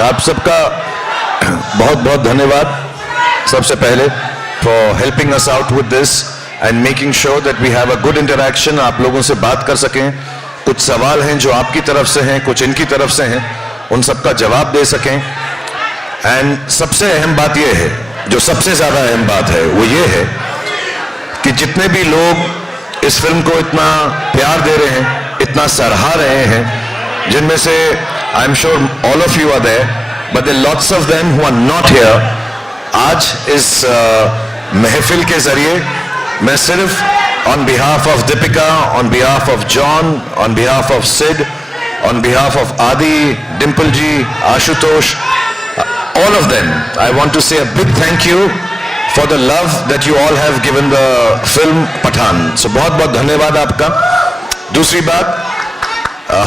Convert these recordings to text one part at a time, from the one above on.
आप सबका बहुत बहुत धन्यवाद सबसे पहले for helping us out with this and making sure that we have a good interaction, आप लोगों से बात कर सकें, कुछ सवाल हैं जो आपकी तरफ से हैं, कुछ इनकी तरफ से हैं, उन सबका जवाब दे सकें। एंड सबसे अहम बात यह है, जो सबसे ज्यादा अहम बात है वो ये है कि जितने भी लोग इस फिल्म को इतना प्यार दे रहे हैं, इतना सराहा रहे हैं, जिनमें से I am sure all of you are there, but there lots of them who are not here. आज इस महफिल के जरिए मैं सिर्फ on behalf of Deepika, on behalf of John, on behalf of Sid, on behalf of Aadi, Dimple ji, Ashutosh, all of them, I want to say a big thank you for the love that you all have given the film Pathaan. So बहुत बहुत धन्यवाद आपका। दूसरी बात,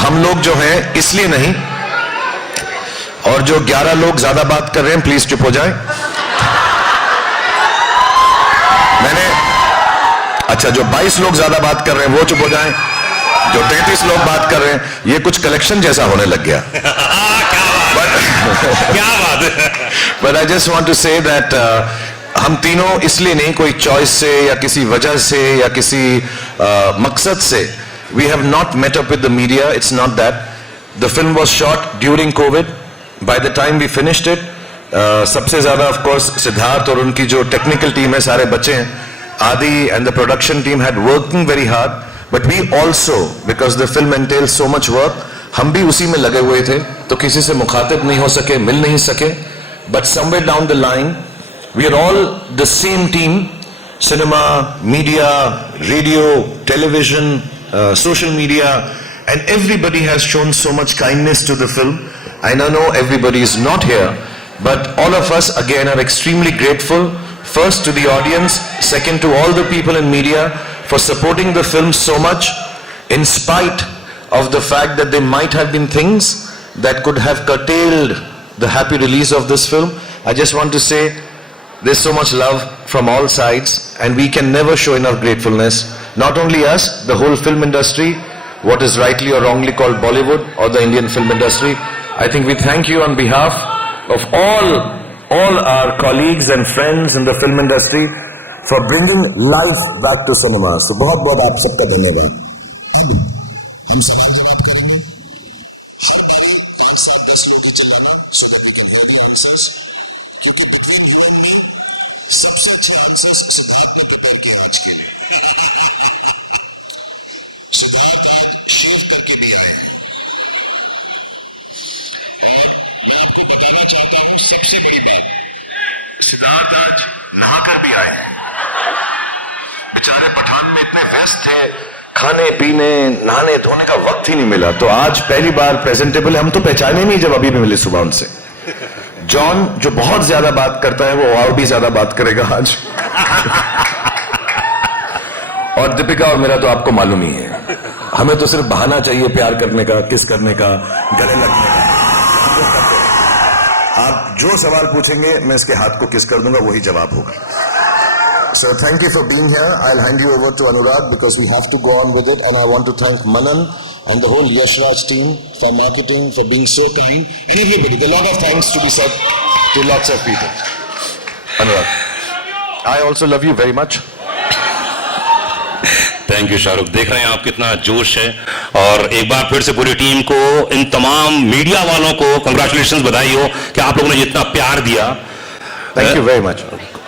हम लोग जो हैं इसलिए नहीं, और जो 11 लोग ज्यादा बात कर रहे हैं प्लीज चुप हो जाएं। अच्छा, जो 22 लोग ज्यादा बात कर रहे हैं वो चुप हो जाएं, जो 33 लोग बात कर रहे हैं, ये कुछ कलेक्शन जैसा होने लग गया। क्या बात है। But I just want to say that हम तीनों इसलिए नहीं, कोई चॉइस से या किसी वजह से या किसी मकसद से, we have not met up with the media. It's not that. The film was shot during COVID. By the time we finished it, सबसे ज्यादा of course सिद्धार्थ और उनकी जो टेक्निकल टीम है सारे बच्चे हैं, आदि and the production team had working very hard. But we also, because the film entails so much work, हम भी उसी में लगे हुए थे, तो किसी से मुखातिब नहीं हो सके, मिल नहीं सके। But somewhere down the line, we are all the same team: cinema, media, radio, television, social media, and everybody has shown so much kindness to the film. I know everybody is not here, but all of us again are extremely grateful. First to the audience, second to all the people in media for supporting the film so much, in spite of the fact that there might have been things that could have curtailed the happy release of this film. I just want to say there's so much love from all sides, and we can never show enough gratefulness. Not only us, the whole film industry, what is rightly or wrongly called Bollywood or the Indian film industry. I think we thank you on behalf of all our colleagues and friends in the film industry for bringing life back to cinema. So बहुत बहुत आप सबका धन्यवाद। हम सब बात करेंगे सरकार 5 साल 10 रोटी चलाना सुबह की खिलौनी आंसर्स एक तकलीफ बने हुए सबसे अच्छे आंसर्स सिद्धार्थ को भी दर्द है आज के सिद्धार्थ आज शेर करके भी आए। आपको बताना चाहता हूँ सबसे बड़ी बात, सिद्धार्थ आज नहाकर भी आए। बेचारे पठान में इतने व्यस्त थे, खाने पीने नहाने धोने का वक्त ही नहीं मिला, तो आज पहली बार प्रेजेंटेबल है। हम तो पहचाने नहीं जब अभी भी मिले सुबह उनसे। जॉन जो बहुत ज्यादा बात करता है वो और भी ज्यादा बात करेगा आज। और दीपिका और मेरा तो आपको मालूम ही है, हमें तो सिर्फ बहाना चाहिए प्यार करने का, किस करने का, गले लगने का। आप जो सवाल पूछेंगे मैं इसके हाथ को किस कर दूंगा, वही जवाब होगा। So thank you for being here. I'll hand you over to Anurag because we have to go on with it, and I want to thank Manan and the whole Yash Raj team for marketing, for being so kind. Everybody, a lot of thanks to be said to lots of people. Anurag, I also love you very much. Thank you Shahrukh. देख रहे हैं आप कितना जोश है, और एक बार फिर से पूरी टीम को, इन तमाम मीडिया वालों को कंग्रेचुलेशंस, बधाई हो कि आप लोगों ने जितना प्यार दिया। Thank you very much.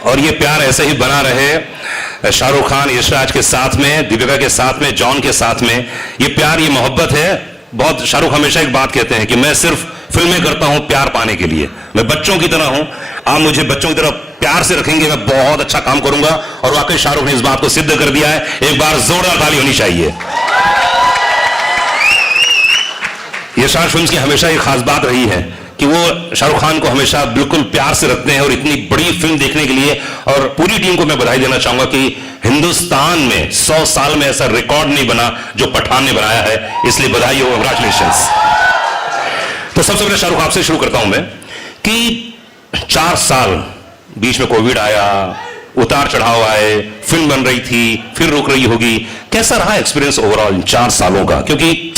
और ये प्यार ऐसे ही बना रहे शाहरुख खान, यशराज के साथ में, दीपिका के साथ में, जॉन के साथ में। ये प्यार, ये मोहब्बत है बहुत। शाहरुख हमेशा एक बात कहते हैं कि मैं सिर्फ फिल्में करता हूं प्यार पाने के लिए, मैं बच्चों की तरह हूं, आप मुझे बच्चों की तरह प्यार से रखेंगे, मैं बहुत अच्छा काम करूंगा। और वाकई शाहरुख ने इस बात को सिद्ध कर दिया है। एक बार जोरदार ताली होनी चाहिए। यशराज फिल्म्स की हमेशा एक खास बात रही है कि वो शाहरुख खान को हमेशा बिल्कुल प्यार से रखते हैं, और इतनी बड़ी फिल्म देखने के लिए, और पूरी टीम को मैं बधाई देना चाहूंगा कि हिंदुस्तान में 100 साल में ऐसा रिकॉर्ड नहीं बना जो पठान ने बनाया है, इसलिए बधाई हो, कंग्रेचुलेशंस। तो सबसे पहले शाहरुख आपसे शुरू करता हूं मैं कि 4 साल बीच में कोविड आया, उतार चढ़ाव आए, फिल्म बन रही थी, फिर रुक रही होगी, कैसा रहा एक्सपीरियंस ओवरऑल इन 4 सालों का? क्योंकि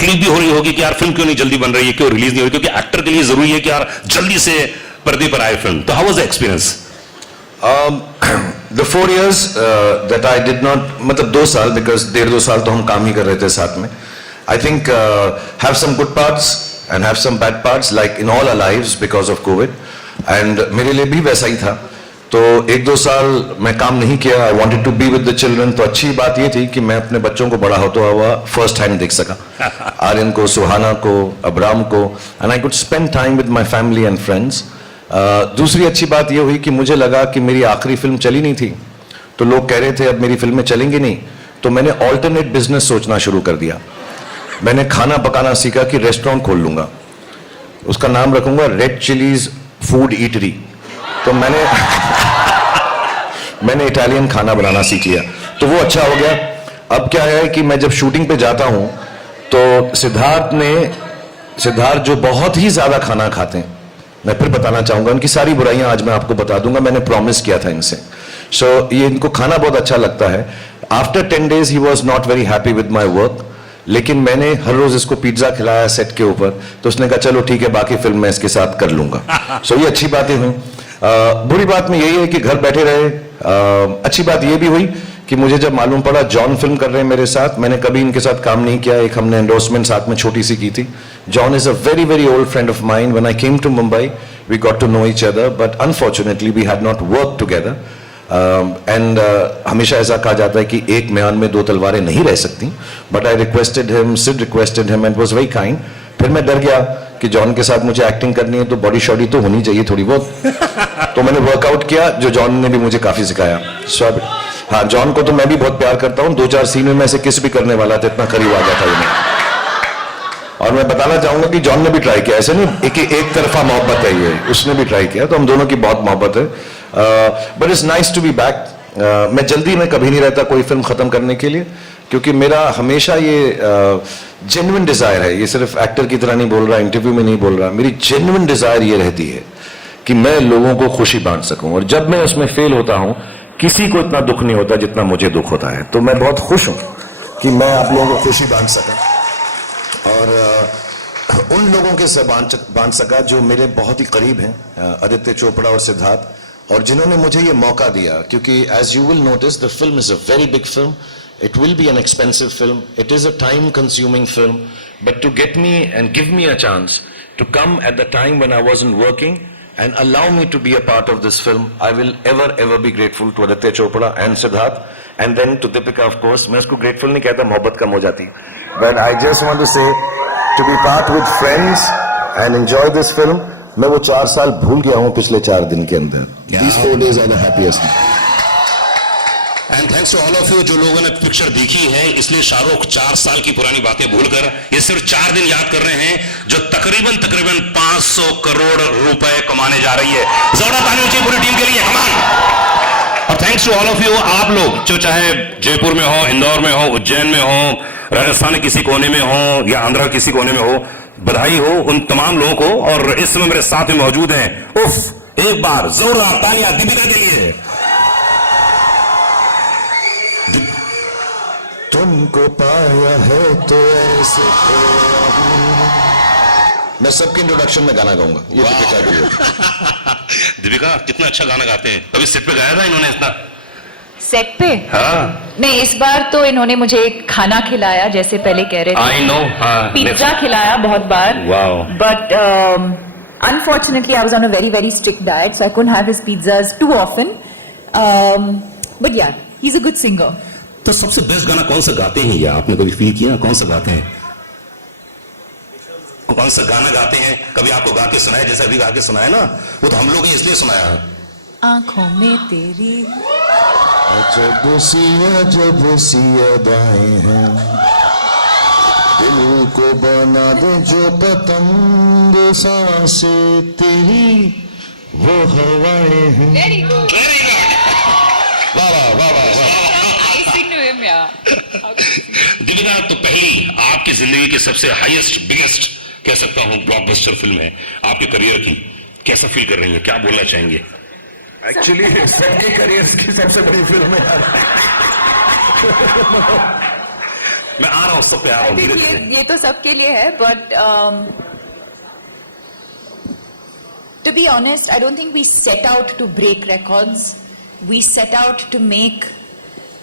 तकलीफ भी हो रही होगी कि यार फिल्म क्यों नहीं जल्दी बन रही है, क्यों रिलीज नहीं हो रही, क्योंकि एक्टर के लिए जरूरी है कि यार जल्दी से पर्दे पर आए फिल्म। तो how was the experience? The 4 years that I did not, मतलब 2 साल, because 1.5-2 साल तो हम काम ही कर रहे थे साथ में. I think have some good parts and have some bad parts, like in all our lives because of COVID. And मेरे लिए भी वैसा ही था. तो 1-2 साल मैं काम नहीं किया. I wanted to be with the children. तो अच्छी बात ये थी कि मैं अपने बच्चों को बड़ा होता हुआ फर्स्ट हैंड देख सका. आर्यन को, सुहाना को, अब्राम को, and I could spend time with my family and friends. दूसरी अच्छी बात यह हुई कि मुझे लगा कि मेरी आखिरी फिल्म चली नहीं थी, तो लोग कह रहे थे अब मेरी फिल्में चलेंगी नहीं, तो मैंने ऑल्टरनेट बिजनेस सोचना शुरू कर दिया. मैंने खाना पकाना सीखा कि रेस्टोरेंट खोल लूंगा, उसका नाम रखूंगा रेड चिलीज फूड ईटरी. तो मैंने इटालियन खाना बनाना सीख लिया, तो वो अच्छा हो गया. अब क्या है कि मैं जब शूटिंग पे जाता हूं तो सिद्धार्थ जो बहुत ही ज्यादा खाना खाते हैं, मैं फिर बताना चाहूंगा उनकी सारी बुराइयां आज मैं आपको बता दूंगा, मैंने प्रॉमिस किया था इनसे. सो ये इनको खाना बहुत अच्छा लगता है. After 10 days he was not very happy with my work, लेकिन मैंने हर रोज इसको पिज्जा खिलाया सेट के ऊपर, तो उसने कहा चलो ठीक है बाकी फिल्म मैं इसके साथ कर लूंगा. सो ये अच्छी बातें हुई. बुरी बात में यही है कि घर बैठे रहे. अच्छी बात ये भी हुई कि मुझे जब मालूम पड़ा जॉन फिल्म कर रहे हैं मेरे साथ, मैंने कभी इनके साथ काम नहीं किया. एक हमने एंडोर्समेंट साथ में छोटी सी की थी. John is a very, very old friend of mine. When I came to Mumbai, we got to know each other, but unfortunately we had not worked together. हमेशा ऐसा कहा जाता है कि एक म्यान में 2 तलवारें नहीं रह सकती. But I requested him, Sid requested him, and was very kind. फिर मैं डर गया कि जॉन के साथ मुझे एक्टिंग करनी है तो बॉडी शॉडी तो होनी चाहिए थोड़ी बहुत. तो मैंने वर्कआउट किया, जो जॉन ने भी मुझे काफी सिखाया. हाँ, जॉन को तो मैं भी बहुत प्यार करता हूँ. 2-4 सीन में मैं ऐसे किस भी करने वाला था, इतना करीब आ गया था उन्हें. और मैं बताना चाहूंगा कि जॉन ने भी ट्राई किया, ऐसे नहीं एक तरफा मोहब्बत है ये, उसने भी ट्राई किया, तो हम दोनों की बहुत मोहब्बत है. But it's nice to be back. मैं जल्दी में कभी नहीं रहता कोई फिल्म खत्म करने के लिए, क्योंकि मेरा हमेशा ये जेन्युइन डिजायर है. ये सिर्फ एक्टर की तरह नहीं बोल रहा, इंटरव्यू में नहीं बोल रहा. मेरी जेन्युइन डिजायर ये रहती है कि मैं लोगों को खुशी बांट सकूं, और जब मैं उसमें फेल होता हूं किसी को इतना दुख नहीं होता जितना मुझे दुख होता है. तो मैं बहुत खुश हूं कि मैं आप लोगों को खुशी बांट सका, और उन लोगों के से बांट सका जो मेरे बहुत ही करीब हैं, आदित्य चोपड़ा और सिद्धार्थ, और जिन्होंने मुझे ये मौका दिया. क्योंकि as you will notice the film is a very big film. It will be an expensive film. It is a time-consuming film. But to get me and give me a chance to come at the time when I wasn't working and allow me to be a part of this film, I will ever be grateful to Aditya Chopra and Siddharth, and then to Deepika, of course. मैं उसको grateful नहीं कहता, मोहब्बत कम हो जाती. But I just want to say to be part with friends and enjoy this film. मैं वो 4 साल भूल गया हूँ पिछले 4 दिन के अंदर. These 4 days are the happiest. And thanks to all of you जो लोगों ने पिक्चर देखी है, इसलिए शाहरुख 4 साल की पुरानी बातें भूलकर ये सिर्फ 4 दिन याद कर रहे हैं, जो तकरीबन 500 करोड़ रुपए कमाने जा रही है. जोरदार तालियां चाहिए पूरी टीम के लिए, कम ऑन. और thanks to all of you, आप लोग जो चाहे जयपुर में हो, इंदौर में हो, उज्जैन में हो, राजस्थान के किसी कोने में हो या आंध्रा किसी कोने में हो, बधाई हो उन तमाम लोगों को. और इस समय मेरे साथ में मौजूद हैं, एक बार जोरदार तालियां दीपिका के लिए. तुमको पाया है तो ऐसे मैं सबके इंट्रोडक्शन में गाना गाऊंगा. ये दीपिका के लिए. दीपिका कितना अच्छा गाना गाते हैं. कभी सेट पे गाया था इन्होंने इतना? सेट पे? हाँ. नहीं, इस बार तो इन्होंने मुझे खाना खिलाया, जैसे पहले कह रहे थे. I know. हाँ. पिज्जा खिलाया बहुत बार. Wow. But unfortunately I was on a very strict diet, so I couldn't have his pizzas too often. But yeah, he's a good singer. तो सबसे बेस्ट गाना कौन सा गाते हैं, या आपने कभी फील किया कौन सा गाते हैं? कौन सा गाना गाते हैं? कभी आपको गा के सुनाया, जैसे अभी गा के सुनाया ना, वो तो हम लोग ने इसलिए सुनाया. आंखों में तेरी जब सी अदाएं हैं, दिल को बना दे जो पतंग, सांसें तेरी वो हवाएं हैं. Very good. वाह वाह वाह वाह. दीपिका, तो पहली आपकी जिंदगी की सबसे हाईएस्ट बिगेस्ट कह सकता हूं ब्लॉकबस्टर फिल्म है आपके करियर की. कैसा फील कर रही है, क्या बोलना चाहेंगे? एक्चुअली सबके करियर की सबसे बड़ी फिल्म है. मैं आ रहा हूँ, सब पे आ रहा हूँ धीरे धीरे। ये तो सबके लिए है, but to be honest, I don't think we set out to break records. We set out to make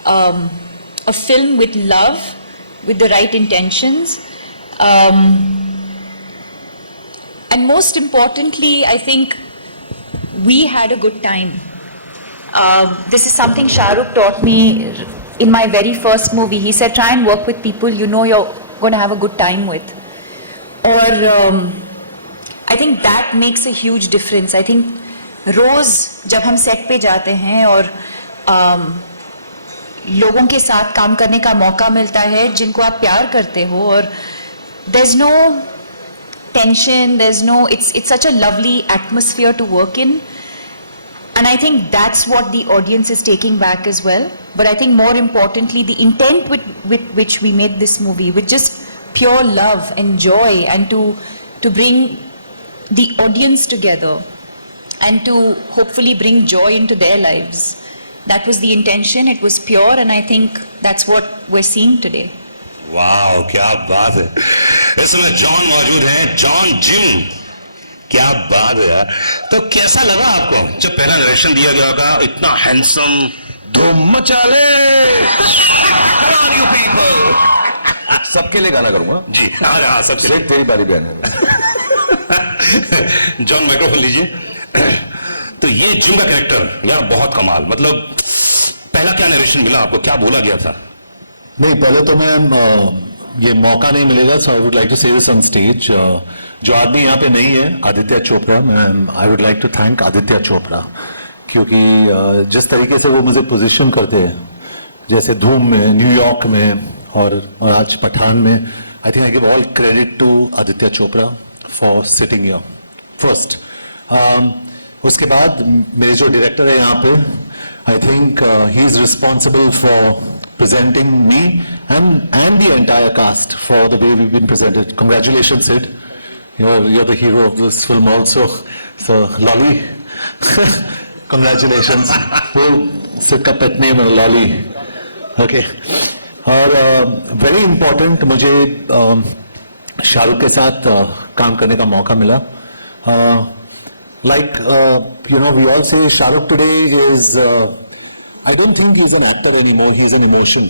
a film with love, with the right intentions, and most importantly, I think we had a good time. This is something Shah Rukh taught me in my very first movie. He said, try and work with people you know you're going to have a good time with. Or I think that makes a huge difference. I think रोज जब हम set पे जाते हैं और लोगों के साथ काम करने का मौका मिलता है जिनको आप प्यार करते हो, और there's no tension, there's no, it's such a lovely atmosphere to work in. And I think that's what the audience is taking back as well. But I think more importantly, the intent with which we made this movie, with just pure love and joy, and to bring the audience together and to hopefully bring joy into their lives. That was the intention. It was pure, and I think that's what we're seeing today. वाह, क्या बात है। इस समय John मौजूद हैं, John gym, क्या बात है यार। तो कैसा लगा आपको जब पहला नरेशन दिया गया होगा, इतना हैंडसम, धूम मचा ले, come on you people। सबके लिए गाना करूंगा जी, हाँ सबसे। सिर्फ तेरी बारी बयान है। जॉन माइक्रोफोन लीजिए। तो ये जिम का कैरेक्टर यार बहुत कमाल, मतलब पहला क्या नरेशन मिला आपको, क्या बोला गया था? नहीं, पहले तो मैं ये मौका नहीं मिलेगा, so I would like to say this on stage. जो आदमी यहाँ पे नहीं है, आदित्य चोपड़ा, मैं I would like to thank Aditya Chopra, क्योंकि जिस तरीके से वो मुझे पोजीशन करते हैं, जैसे धूम में, न्यूयॉर्क में और आज पठान में, I think I give all credit to Aditya Chopra for sitting here first. उसके बाद मेरे जो डायरेक्टर है यहाँ पे, I think he is responsible for presenting me and the entire cast for the way we've been presented. Congratulations, Sid. You're the hero of this film also. So, Lolly, congratulations. Sid का pet name है Lolly. Okay. और very important, मुझे शाहरुख के साथ काम करने का मौका मिला. Like we all say Shahrukh today is. I don't think he's an actor anymore, he's an emotion.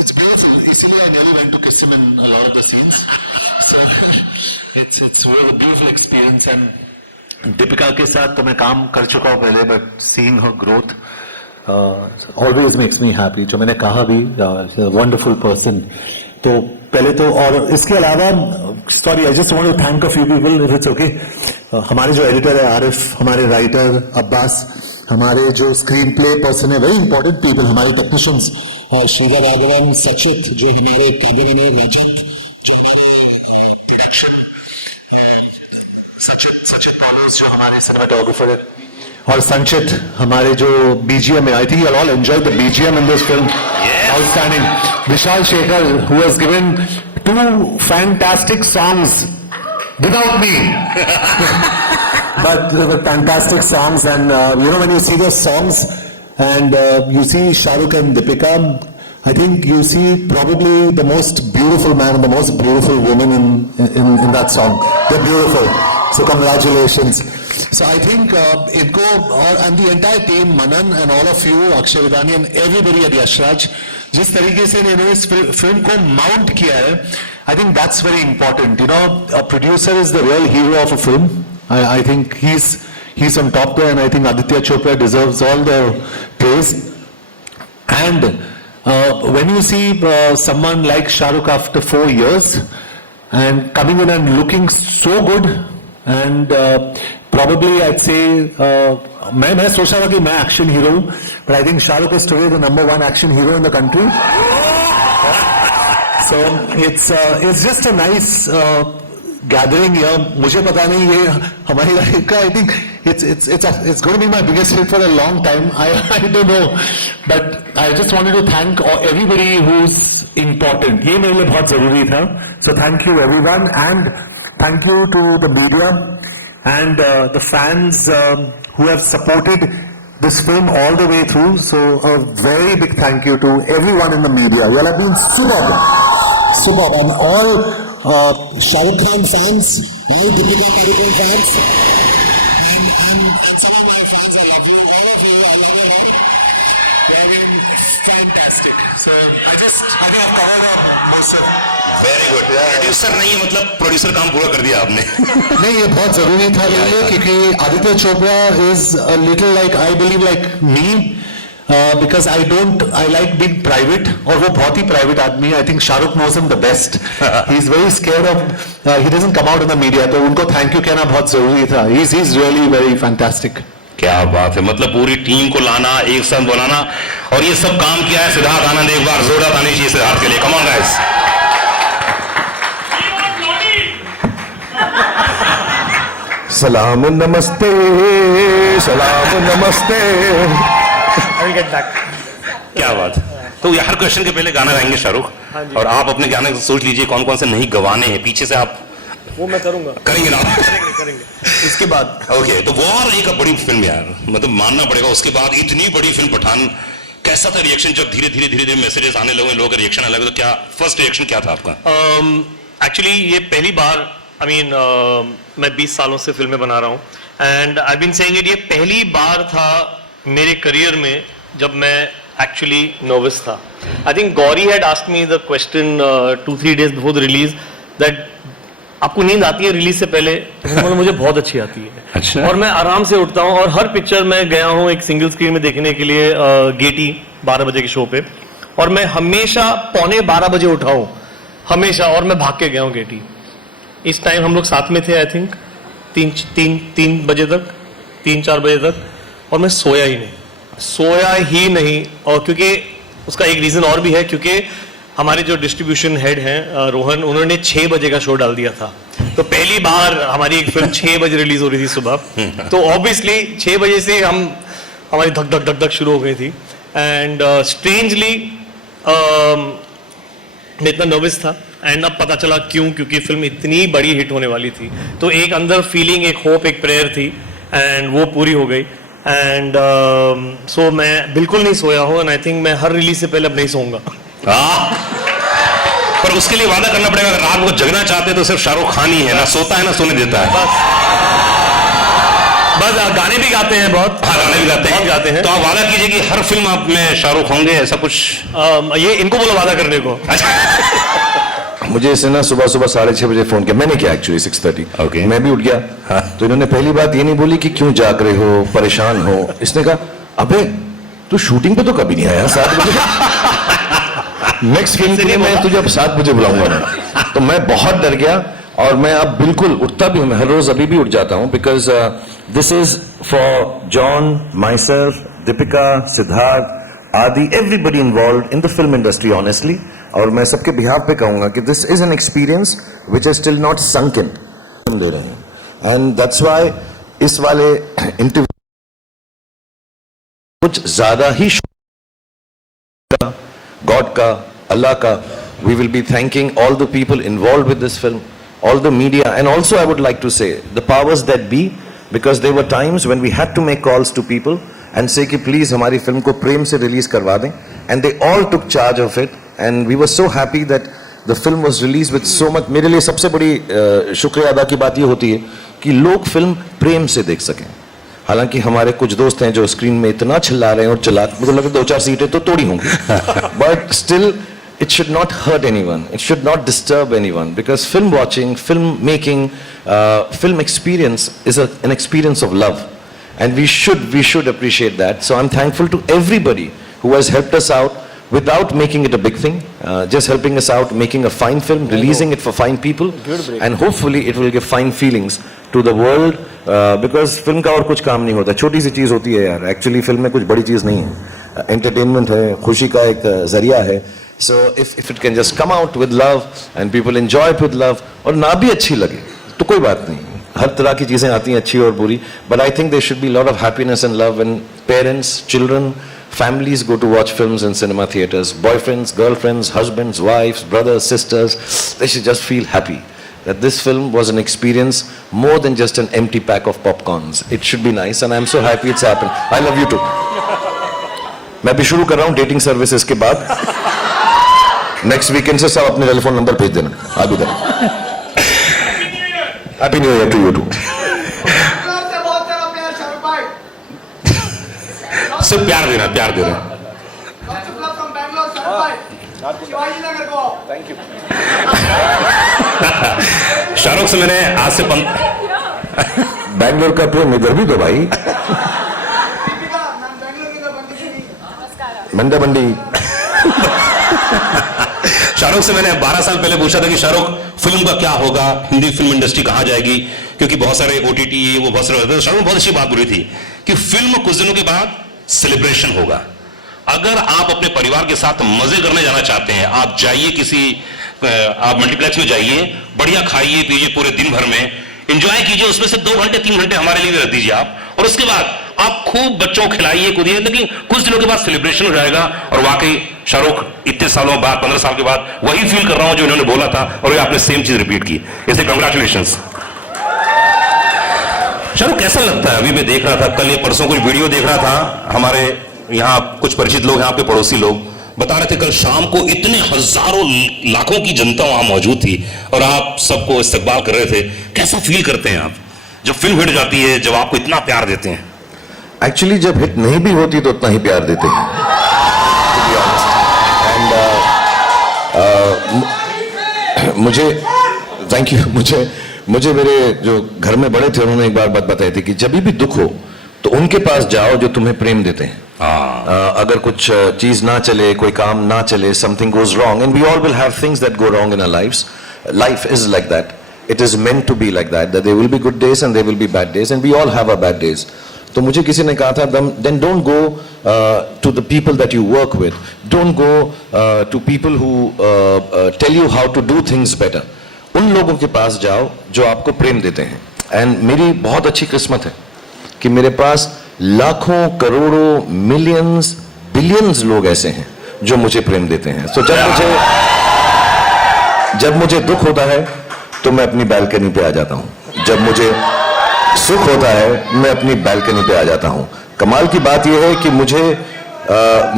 It's beautiful. Easily I nearly went to kiss him in a lot of the scenes. So it's really a beautiful experience. And Deepika के साथ तो मैं काम कर चुका हूँ पहले, but seeing her growth always makes me happy. जो मैंने कहा भी, she's a wonderful person. तो पहले तो, और इसके अलावा sorry, I just want to thank a few people if it's okay. हमारे जो एडिटर है आरिफ, हमारे राइटर अब्बास, हमारे जो स्क्रीन प्ले पर्सन है, वेरी इंपॉर्टेंट पीपल, हमारे टेक्नीशियंस श्रीला राघवन, सचित जो हमारे कैमरामैन है, रजत जो हमारे प्रोडक्शन, सचित पॉलोस जो हमारे सिनेमाटोग्राफर है, और संचित हमारे जो बीजीएम है। I think you all enjoyed the BGM in this film, outstanding. Vishal Shekhar who has given 2 fantastic songs without me but they were fantastic songs, and when you see those songs and you see Shah Rukh and Deepika, I think you see probably the most beautiful man and the most beautiful woman in that song. They're beautiful, so congratulations. So I think Idko and the entire team, Manan and all of you, Akshay Vidani and everybody at Yashraj, जिस तरीके से इन्होंने इस film को mount किया है, I think that's very important. A producer is the real hero of a film. I think he's on top there, and I think Aditya Chopra deserves all the praise. And when you see someone like Shah Rukh after 4 years and coming in and looking so good, and probably I'd say मैं सोच रहा था कि मैं action hero हूँ, but I think Shahrukh is today the #1 action hero in the country. So it's just a nice gathering here. मुझे पता नहीं ये हमारी लाइफ का, I think it's going to be my biggest hit for a long time. I don't know, but I just wanted to thank everybody who's important. ये मेरे लिए बहुत जरूरी था. So thank you everyone, and thank you to the media and the fans who have supported this film all the way through. So a very big thank you to everyone in the media. You all have been superb. Superb. And all Shah Rukh Khan fans, all Deepika Padukone fans, and some of my fans, I love you. All of you, I love you all. They've been fantastic. So I think I've covered up most of it. Very good producer नहीं है मतलब producer काम पूरा कर दिया आपने नहीं ये बहुत जरूरी था मेरे लिए क्योंकि Aditya Chopra is a little like I believe like me because I like being private और वो बहुत ही प्राइवेट आदमी है I think Shahrukh knows him the best he is very scared of he doesn't come out in the media तो उनको thank you कहना बहुत जरूरी था he is really very fantastic क्या बात है मतलब पूरी टीम को लाना एक साथ बुलाना और ये सब काम किया है सिद्धार्थ आनंद एक बार जोरदार ताली चाहिए सिद्धार्थ के लिए कम ऑन गाइस सलाम नमस्ते सलाम नमस्ते क्या बात तो हर क्वेश्चन के पहले गाना गाएंगे शाहरुख और आप अपने गाने सोच लीजिए कौन कौन से नहीं गवाने हैं पीछे से आप वो मैं करूंगा करेंगे ना करेंगे इसके बाद ओके तो वॉर एक बड़ी फिल्म यार मतलब मानना पड़ेगा उसके बाद इतनी बड़ी फिल्म पठान कैसा था रिएक्शन जब धीरे धीरे मैसेजेस आने लगे लोगों का रिएक्शन आने लगे तो क्या फर्स्ट रिएक्शन क्या था आपका एक्चुअली ये पहली बार मैं 20 सालों से फिल्में बना रहा हूँ and I been saying it ये पहली बार था मेरे करियर में जब मैं एक्चुअली नर्वस था I think Gauri had asked me the question 2-3 days before the release that आपको नींद आती है रिलीज से पहले मुझे बहुत अच्छी आती है अच्छा। और मैं आराम से उठता हूँ और हर पिक्चर में गया हूँ एक सिंगल स्क्रीन में देखने के लिए गेटी 12 बजे के शो पे और मैं हमेशा 11:45 बजे उठा हूँ हमेशा और मैं भाग के गया हूँ गेटी इस टाइम हम लोग साथ में थे आई थिंक 3 बजे तक 3-4 बजे तक और मैं सोया ही नहीं और क्योंकि उसका एक रीजन और भी है क्योंकि हमारे जो डिस्ट्रीब्यूशन हेड हैं रोहन उन्होंने 6 बजे का शो डाल दिया था तो पहली बार हमारी एक फिल्म 6 बजे रिलीज हो रही थी सुबह तो ऑब्वियसली 6 बजे से हमारी धक धक धक धक शुरू हो गई थी एंड स्ट्रेंजली मैं इतना नर्वस था एंड अब पता चला क्योंकि फिल्म इतनी बड़ी हिट होने वाली थी तो एक अंदर फीलिंग एक होप एक प्रेयर थी एंड वो पूरी हो गई एंड सो मैं बिल्कुल नहीं सोया हूँ एंड आई थिंक मैं हर रिलीज से पहले अब नहीं सोऊंगा पर उसके लिए वादा करना पड़ेगा अगर रात को जगना चाहते हैं तो सिर्फ शाहरुख खान ही है ना सोता है ना सोने देता है बस गाने भी गाते हैं बहुत गाने भी गाते हैं तो आप वादा कीजिए कि हर फिल्म आप में शाहरुख होंगे ऐसा कुछ ये इनको बोलो वादा करने को मुझे इसने ना सुबह 6:30 बजे फोन किया मैंने किया एक्चुअली 6:30 Okay. मैं भी उठ गया तो इन्होंने पहली बात ये नहीं बोली कि क्यों जाग रहे हो परेशान हो इसने कहा अबे तू शूटिंग पे तो कभी नहीं आया 7 बजे नेक्स्ट फिल्म के लिए मैं तुझे अब 7 बजे बुलाऊंगा मैं तो मैं बहुत डर गया और मैं अब बिल्कुल उठता भी हूँ मैं हर रोज अभी भी उठ जाता हूँ because this is for John myself Deepika Siddharth आदि everybody involved in the film industry honestly और मैं सबके बिहाफ पे कहूंगा कि this is an experience which is still not sunk in दे रहे हैं एंड दैट्स व्हाई इस वाले इंटरव्यू कुछ ज्यादा ही गॉड का अल्लाह का we will be thanking all the people involved with this film, all the media, and also I would like to say the powers that be, because there were times when we had to make calls to people and say कि please हमारी film को प्रेम से release करवा दें and they all took charge of it and we were so happy that the film was released with so much. मेरे लिए सबसे बड़ी शुक्रिया अदा की बात ये होती है कि लोग फिल्म प्रेम से देख सकें हालांकि हमारे कुछ दोस्त हैं जो स्क्रीन में इतना चिल्ला रहे हैं और चिल्ला मुझे लगता है 2-4 सीटें तो तोड़ी होंगी but still it should not hurt anyone, it should not disturb anyone because film watching, film making, film experience is an experience of love and we should appreciate that. So I'm thankful to everybody who has helped us out without making it a big thing, just helping us out, making a fine film, releasing it for fine people and hopefully it will give fine feelings to the world because film का और कुछ काम नहीं होता, छोटी सी चीज़ होती है यार, actually film में कुछ बड़ी चीज़ नहीं है, entertainment है, खुशी का एक जरिया है. So if it can just come out with love and people enjoy it with love और ना भी अच्छी लगे तो कोई बात नहीं हर तरह की चीज़ें आती हैं अच्छी और बुरी but I think there should be a lot of happiness and love when parents, children, families go to watch films in cinema theaters, boyfriends, girlfriends, husbands, wives, brothers, sisters, they should just feel happy that this film was an experience more than just an empty pack of popcorns. It should be nice and I'm so happy it's happened. I love you too. मैं भी शुरू कर रहा हूं dating services के बाद। Next weekend से सब अपने टेलीफोन नंबर भेज देना। अभी तक happy new year to you too. सिर्फ प्यार देना, प्यार देना। शाहरुख से मैंने आज से बैंगलोर का प्रेम इधर भी दो भाई। मंडा मंडी। शाहरुख से मैंने 12 साल पहले पूछा था कि शाहरुख फिल्म का क्या होगा, हिंदी फिल्म इंडस्ट्री कहां जाएगी, क्योंकि बहुत सारे OTT वो बहुत सारे। शाहरुख ने बहुत अच्छी बात बोली थी कि फिल्म कुछ दिनों के बाद सेलिब्रेशन होगा। अगर आप अपने परिवार के साथ मजे करने जाना चाहते हैं, आप जाइए आप मल्टीप्लेक्स में जाइए, बढ़िया खाइए पीजिए पूरे दिन भर में, एंजॉय कीजिए, उसमें से 2 घंटे 3 घंटे हमारे लिए भी रख दीजिए आप, और उसके बाद आप खूब बच्चों को खिलाइए कूदिए, लेकिन कुछ दिनों के बाद सेलिब्रेशन हो जाएगा। और वाकई शाहरुख इतने सालों बाद, 15 साल के बाद वही फील कर रहा हूं जो इन्होंने बोला था, और आपने सेम चीज रिपीट की, इसलिए कंग्रेचुलेशंस। शाहरुख कैसा लगता है? अभी मैं देख रहा था, कल ये परसों कुछ वीडियो देख रहा था, हमारे यहाँ कुछ परिचित लोग हैं, आपके पड़ोसी लोग बता रहे थे कल शाम को इतने हजारों लाखों की जनता वहां मौजूद थी और आप सबको इस्तकबाल कर रहे थे। कैसा फील करते हैं आप जब फिल्म हिट जाती है, जब आपको इतना प्यार देते हैं? एक्चुअली जब हिट नहीं भी होती तो उतना ही प्यार देते हैं। एंड मुझे थैंक यू, मुझे मेरे जो घर में बड़े थे उन्होंने एक बार बात बताई थी कि जब भी दुख हो तो उनके पास जाओ जो तुम्हें प्रेम देते हैं। अगर कुछ चीज ना चले, कोई काम ना चले, something goes wrong, and we all will have things that go wrong in our lives. Life is like that, it is meant to be like that, that there will be good days and there will be bad days, and we all have our bad days. तो मुझे किसी ने कहा था, then don't go to the people that you work with, don't go to people who tell you how to do things better. उन लोगों के पास जाओ जो आपको प्रेम देते हैं। एंड मेरी बहुत अच्छी किस्मत है कि मेरे पास लाखों, करोड़ों, मिलियंस, बिलियंस लोग ऐसे हैं जो मुझे प्रेम देते हैं। तो जब मुझे दुख होता है तो मैं अपनी बालकनी पे आ जाता हूं, जब मुझे सुख होता है मैं अपनी बालकनी पे आ जाता हूं। कमाल की बात यह है कि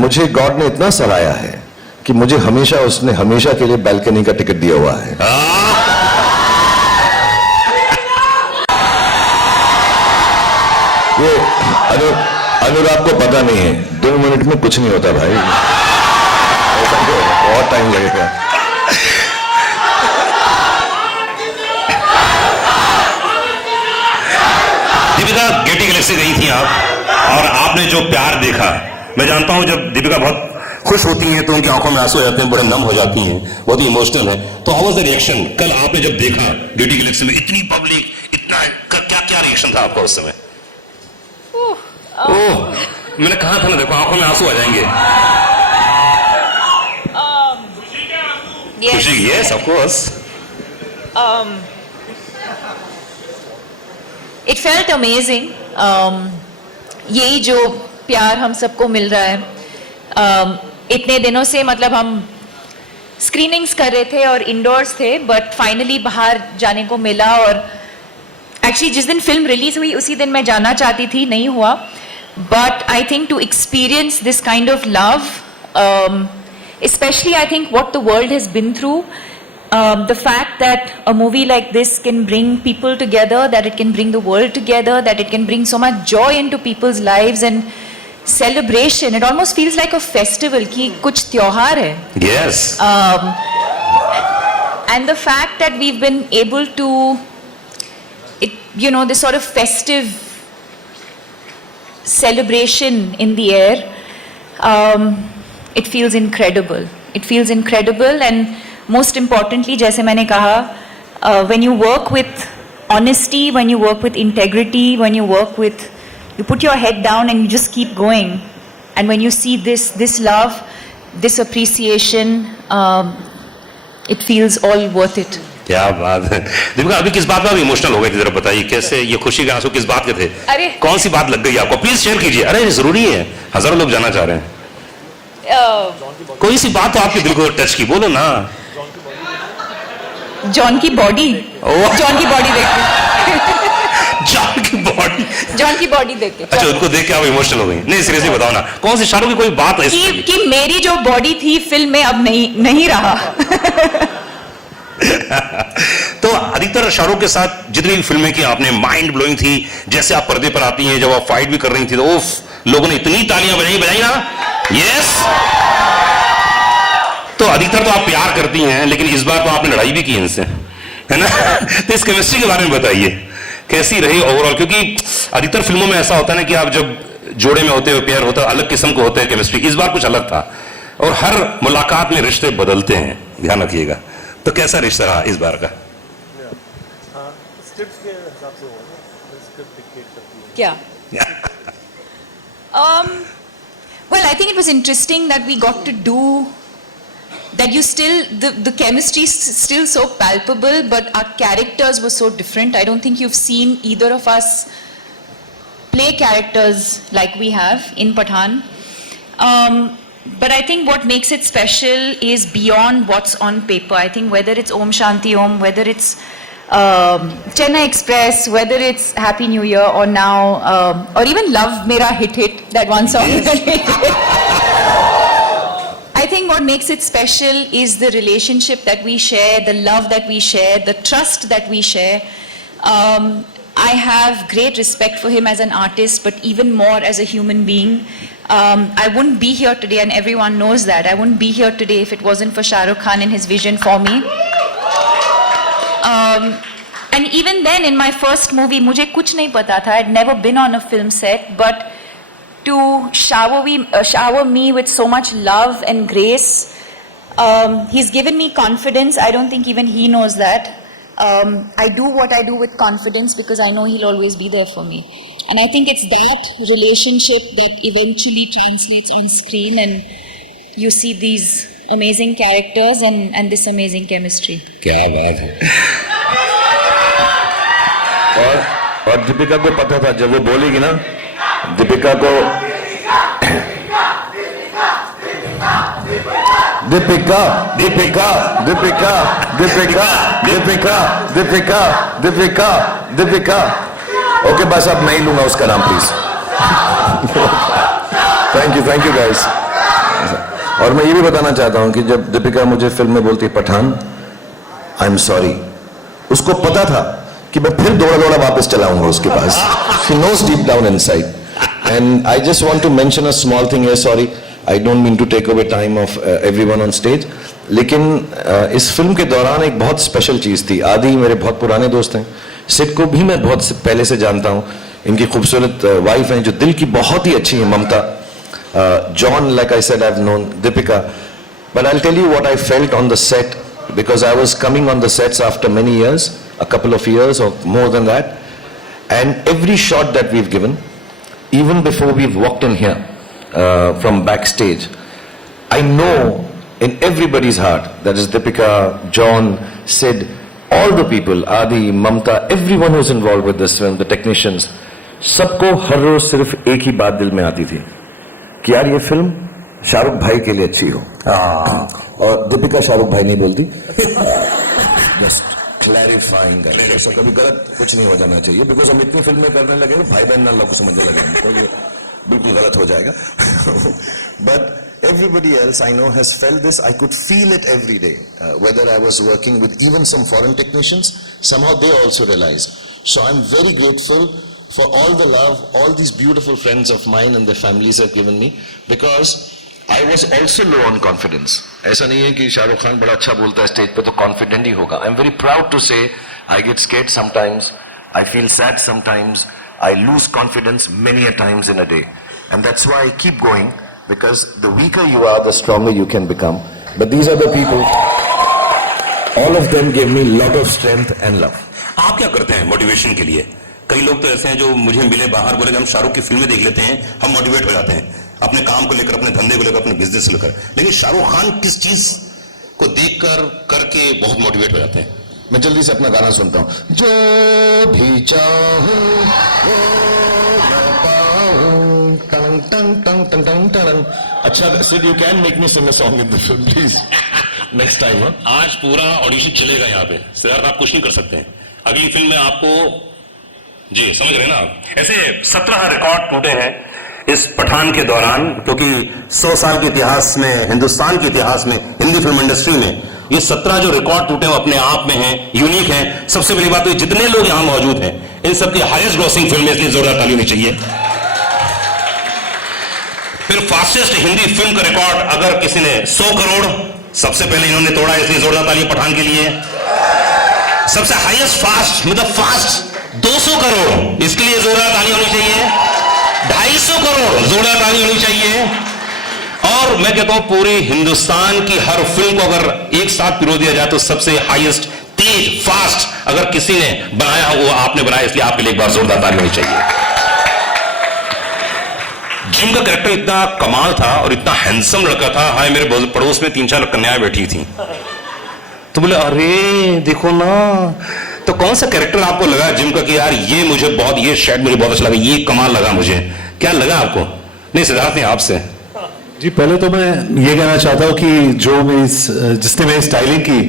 मुझे गॉड ने इतना सराहा है कि मुझे उसने हमेशा के लिए बालकनी का टिकट दिया हुआ है। ये अनुराग को पता नहीं है, 2 मिनट में कुछ नहीं होता भाई, बहुत टाइम लगेगा। दीपिका गेटी गैलेक्सी गई थी आप, और आपने जो प्यार देखा, मैं जानता हूं जब दीपिका बहुत खुश होती हैं तो उनकी आंखों में आंसू आ जाते हैं, बड़े नम हो जाती हैं, बहुत ही इमोशनल है। तो हाउ वाज द रिएक्शन कल आपने जब देखा गेटी गैलेक्सी में इतनी पब्लिक, इतना क्या रिएक्शन था आपका उस समय? ओह, मैंने कहा था ना, देखो आंखों में आंसू आ जाएंगे। खुशी, yes of course. It felt amazing. यही जो प्यार हम सबको मिल रहा है, इतने दिनों से, मतलब हम स्क्रीनिंग्स कर रहे थे और इंडोर्स थे, बट फाइनली बाहर जाने को मिला। और एक्चुअली जिस दिन फिल्म रिलीज हुई उसी दिन मैं जाना चाहती थी, नहीं हुआ। But I think to experience this kind of love, especially I think what the world has been through, the fact that a movie like this can bring people together, that it can bring the world together, that it can bring so much joy into people's lives and celebration. It almost feels like a festival कि कुछ त्योहार है. Yes. And the fact that we've been able to, this sort of festive celebration in the air, it feels incredible. It feels incredible, and most importantly, जैसे मैंने कहा, when you work with honesty, when you work with integrity, when you put your head down and you just keep going, and when you see this love, this appreciation, it feels all worth it. क्या बात है दीपिका, अभी किस बात में emotional हो गए थे, जरा बताइए कैसे, ये खुशी के आंसू किस बात के थे? अरे कौन सी बात लग गई आपको, प्लीज शेयर कीजिए। अरे जरूरी है, हजारों लोग जाना चाह रहे हैं। कोई सी बात तो आपके दिल को टच की, बोलो ना। जॉन की बॉडी, जॉन की बॉडी देखो। जॉन की बॉडी, जॉन की बॉडी देख के अच्छा उनको देख के आप इमोशनल हो गई? नहीं सीरियसली बताओ ना, कौन सी शाहरुख की कोई बात है कि मेरी जो बॉडी थी फिल्म में अब नहीं रहा। तो अधिकतर शाहरुख के साथ जितनी भी फिल्में की आपने माइंड ब्लोइंग थी, जैसे आप पर्दे पर आती हैं, जब आप फाइट भी कर रही थी तो उफ लोगों ने इतनी तालियां बजाई ना, यस। तो अधिकतर तो आप प्यार करती हैं, लेकिन इस बार तो आपने लड़ाई भी की इनसे, है ना? तो इस केमिस्ट्री के बारे में बताइए, कैसी रही ओवरऑल? क्योंकि अधिकतर फिल्मों में ऐसा होता है ना कि आप जब जोड़े में होते हो, पेयर होता है, अलग किस्म को होते हैं केमिस्ट्री। इस बार कुछ अलग था और हर मुलाकात में रिश्ते बदलते हैं, ध्यान रखिएगा। तो कैसा रिश्ता रहा इस बार का? क्या? Well, I think it was interesting that we got to do that. You still the chemistry is still so palpable, but our characters were so different. I don't think you've seen either of us play characters like we have in Pathaan. But I think what makes it special is beyond what's on paper. I think whether it's Om Shanti Om, whether it's Chennai Express, whether it's Happy New Year, or now, or even Love Mera Hit, that one song. I think what makes it special is the relationship that we share, the love that we share, the trust that we share. I have great respect for him as an artist, but even more as a human being. I wouldn't be here today, and everyone knows that. I wouldn't be here today if it wasn't for Shah Rukh Khan and his vision for me. And even then, in my first movie, मुझे कुछ नहीं पता था. I'd never been on a film set, but to shower me with so much love and grace, he's given me confidence. I don't think even he knows that. I do what I do with confidence because I know he'll always be there for me. And I think it's that relationship that eventually translates on screen, and you see these amazing characters and this amazing chemistry. क्या बात है। और दीपिका को पता था जब वो बोलेगी ना, दीपिका को दीपिका दीपिका दीपिका दीपिका दीपिका दीपिका दीपिका दीपिका ओके बस अब मैं ही लूंगा उसका नाम प्लीज। Thank you guys. और मैं ये भी बताना चाहता हूं कि जब दीपिका मुझे फिल्म में बोलती पठान, आई एम सॉरी, उसको पता था कि मैं फिर दौड़ा वापस चलाऊंगा उसके पास। She knows deep down inside. And I just want to mention a small thing here, sorry. I don't mean to take away time of everyone on stage. लेकिन इस फिल्म के दौरान एक बहुत स्पेशल चीज़ थी। आदि मेरे बहुत पुराने दोस्त हैं, सिड को भी मैं बहुत पहले से जानता हूँ। इनकी खूबसूरत वाइफ हैं जो दिल की बहुत ही अच्छी है, ममता। John, like I said, I've known Deepika. But I'll tell you what I felt on the set, because I was coming on the sets after many years, a couple of years or more than that. And every shot that we've given, even before we've walked in here from backstage, I know in everybody's heart, that is Deepika, John, Sid, all the people, Adi, Mamta, everyone who's involved with this film, the technicians, सबको हर रोज सिर्फ एक ही बात दिल में आती थी कि यार ये फिल्म शाहरुख भाई के लिए अच्छी हो। और दीपिका शाहरुख भाई नहीं बोलती, जस्ट क्लैरिफाइंग, ऐसा कभी गलत कुछ नहीं हो जाना चाहिए, बिकॉज हम इतनी फिल्में करने लगे तो भाई बहन ना लोग समझने लगे तो ये बिल्कुल गलत हो जाएगा। But everybody else I know has felt this. I could feel it every day. Whether I was working with even some foreign technicians, somehow they also realize. So I'm very grateful for all the love, all these beautiful friends of mine and their families have given me, because I was also low on confidence. ऐसा नहीं है कि शाहरुख खान बड़ा अच्छा बोलता है stage पे तो कॉन्फिडेंट ही होगा। I'm very proud to say I get scared sometimes, I feel sad sometimes, I lose confidence many a times in a day, and that's why I keep going, because the weaker you are, the stronger you can become. But these are the people, all of them gave me lot of strength and love. आप क्या करते हैं motivation के लिए? कई लोग तो ऐसे हैं जो मुझे मिले बाहर, बोले कि हम शाहरुख की फिल्में देख लेते हैं, हम मोटिवेट हो जाते हैं अपने काम को लेकर, अपने धंधे को लेकर, अपने बिजनेस को लेकर। लेकिन शाहरुख खान किस चीज को देखकर करके बहुत मोटिवेट हो जाते हैं? मैं जल्दी से अपना गाना सुनता हूँ। जो भी चाहूं वो मैं पाऊं, टंग टंग टंग टंग टंग टंग। अच्छा Sid, you can make me sing a song in the film please next time. आज पूरा ऑडिशन चलेगा यहाँ पे, सिद्धार्थ आप कुछ नहीं कर सकते हैं। अगली फिल्म में आपको जी समझ रहे हैं ना आप। ऐसे 17 रिकॉर्ड टूटे हैं इस पठान के दौरान, क्योंकि 100 साल के इतिहास में, हिंदुस्तान के इतिहास में, हिंदी फिल्म इंडस्ट्री में ये 17 जो रिकॉर्ड टूटे वो अपने आप में हैं, यूनिक हैं। सबसे बड़ी बात तो जितने लोग यहां मौजूद हैं इन सबकी हाईएस्ट ग्रॉसिंग फिल्म है, इसलिए जोरदार ताली होनी चाहिए। फिर फास्टेस्ट हिंदी फिल्म का रिकॉर्ड अगर किसी ने 100 करोड़ सबसे पहले इन्होंने तोड़ा, इसलिए जोरदार ताली पठान के लिए। सबसे हाईएस्ट फास्ट मतलब फास्ट 200 करोड़, इसके लिए जोरदार ताली होनी चाहिए। 250 करोड़, जोरदार ताली होनी चाहिए। और मैं कहता हूं पूरी हिंदुस्तान की हर फिल्म को अगर एक साथ पिरो दिया जाए तो सबसे हाईएस्ट तेज फास्ट अगर किसी ने बनाया हो वो आपने बनाया, इसलिए आपके लिए एक बार जोरदार ताली होनी चाहिए। जिम का कैरेक्टर इतना कमाल था और इतना हैंडसम लड़का था। हाय मेरे पड़ोस में 3-4 कन्याएं बैठी थी, तो बोले अरे देखो ना। तो कौन सा कैरेक्टर आपको लगा जिम का कि यार ये मुझे बहुत, ये शायद मुझे बहुत अच्छा लगा, ये कमाल लगा मुझे? क्या लगा आपको? नहीं सिद्धार्थ नहीं, आपसे। जी पहले तो मैं ये कहना चाहता हूँ कि जो मेरी जिसने मेरी स्टाइलिंग की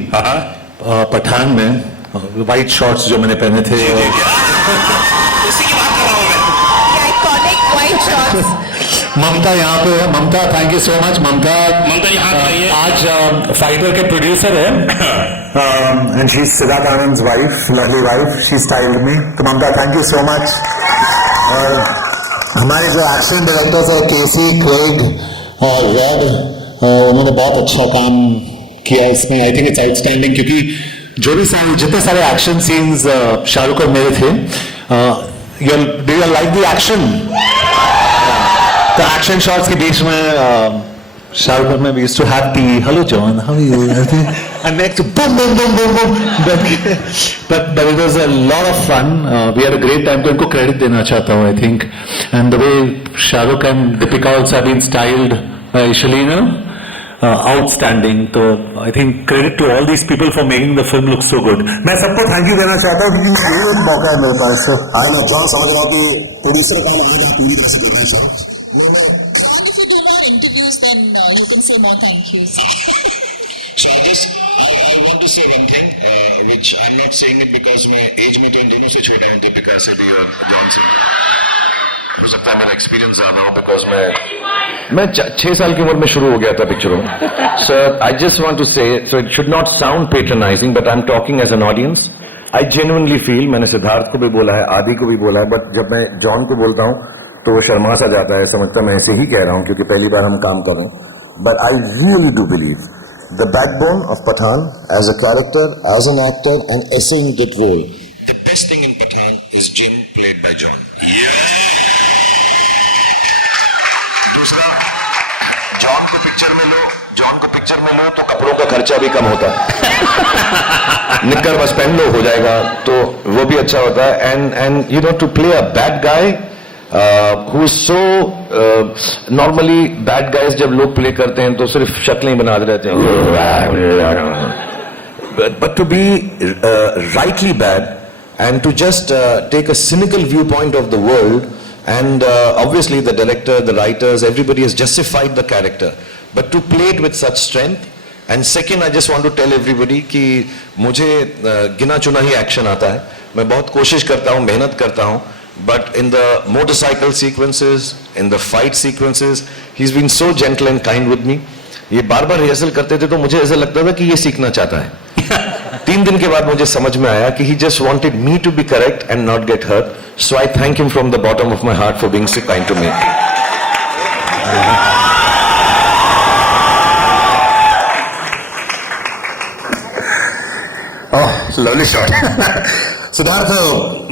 पठान में वाइट शॉर्ट्स जो मैंने पहने थे, उसी की बात कर रहा हूं मैं। Iconic white shorts. ममता यहाँ पे है। Mamta thank you so much. Mamta यहाँ आइए। आज फाइटर के प्रोड्यूसर है and she is Siddharth Anand wife, lovely wife. She styled me. तो Mamta thank you so much. और हमारे जो एक्शन डायरेक्टर्स है केसी, क्रेग और रेड, उन्होंने बहुत अच्छा काम किया इसमें। आई थिंक इट्स आउटस्टैंडिंग, क्योंकि जो भी जितने सारे एक्शन सीन्स शाहरुख और मेरे थे, do you like the action? तो एक्शन शॉट्स के बीच में शाहरुख और मैं we used to have tea. Hello John, how are you? And next boom boom boom boom boom. But it was a lot of fun. We had a great time. तो इनको credit देना चाहता हूँ I think. And the way Shahrukh and Deepika also have been styled by Shalina, outstanding. तो I think credit to all these people for making the film look so good. मैं सबको thank you देना चाहता हूँ क्योंकि ये एक मौका है मेरे पास। आई नो जॉन, समझ रहा हूँ कि प्रोड्यूसर का काम आज आप पूरी तरह से कर रहे हैं। If you do more interviews, then you can say more thank yous. So I want to say one thing, which I'm not saying it because मैं एज में तो इन दोनों से छोटा हूँ, दीपिका से भी और जॉन से। हो सकता है मेरा एक्सपीरियंस ज्यादा हो बिकॉज मैं 6 साल की उम्र में शुरू हो गया था पिक्चरों में। So I just want to say, so it should not sound patronising but I am talking as an audience. I genuinely feel, मैंने सिद्धार्थ को भी बोला है, आदि को भी बोला है, बट जब मैं जॉन को बोलता हूँ तो वो शर्मा सा जाता है, समझता मैं ऐसे ही कह रहा हूँ क्योंकि पहली बार हम काम कर रहे हैं। But I really do believe the backbone of Pathaan as a character, as an actor and acing that role, the best thing in Pathaan is Jim played by John. दूसरा, जॉन को पिक्चर में लो तो कपड़ों का खर्चा भी कम होता है। निक्कर बस पहन लो हो जाएगा, तो वो भी अच्छा होता है। And you know to play a bad guy who is so normally bad guys जब लोग प्ले करते हैं तो सिर्फ शक्लें ही बनाते रहते हैं, but to be rightly bad and to just take a cynical viewpoint of the world, and obviously the director, the writers, everybody has justified the character, but to play it with such strength. And second, I just want to tell everybody कि मुझे गिना चुना ही action आता है, मैं बहुत कोशिश करता हूँ, मेहनत करता हूँ, but in the motorcycle sequences, in the fight sequences, he's been so gentle and kind with me. ये बार बार रिहर्सल करते थे तो मुझे ऐसा लगता था कि ये सीखना चाहता है। 3 दिन के बाद मुझे समझ में आया कि he just wanted me to be correct and not get hurt. So I thank him from the bottom of my heart for being so kind to me. Oh, lovely shot. Siddharth,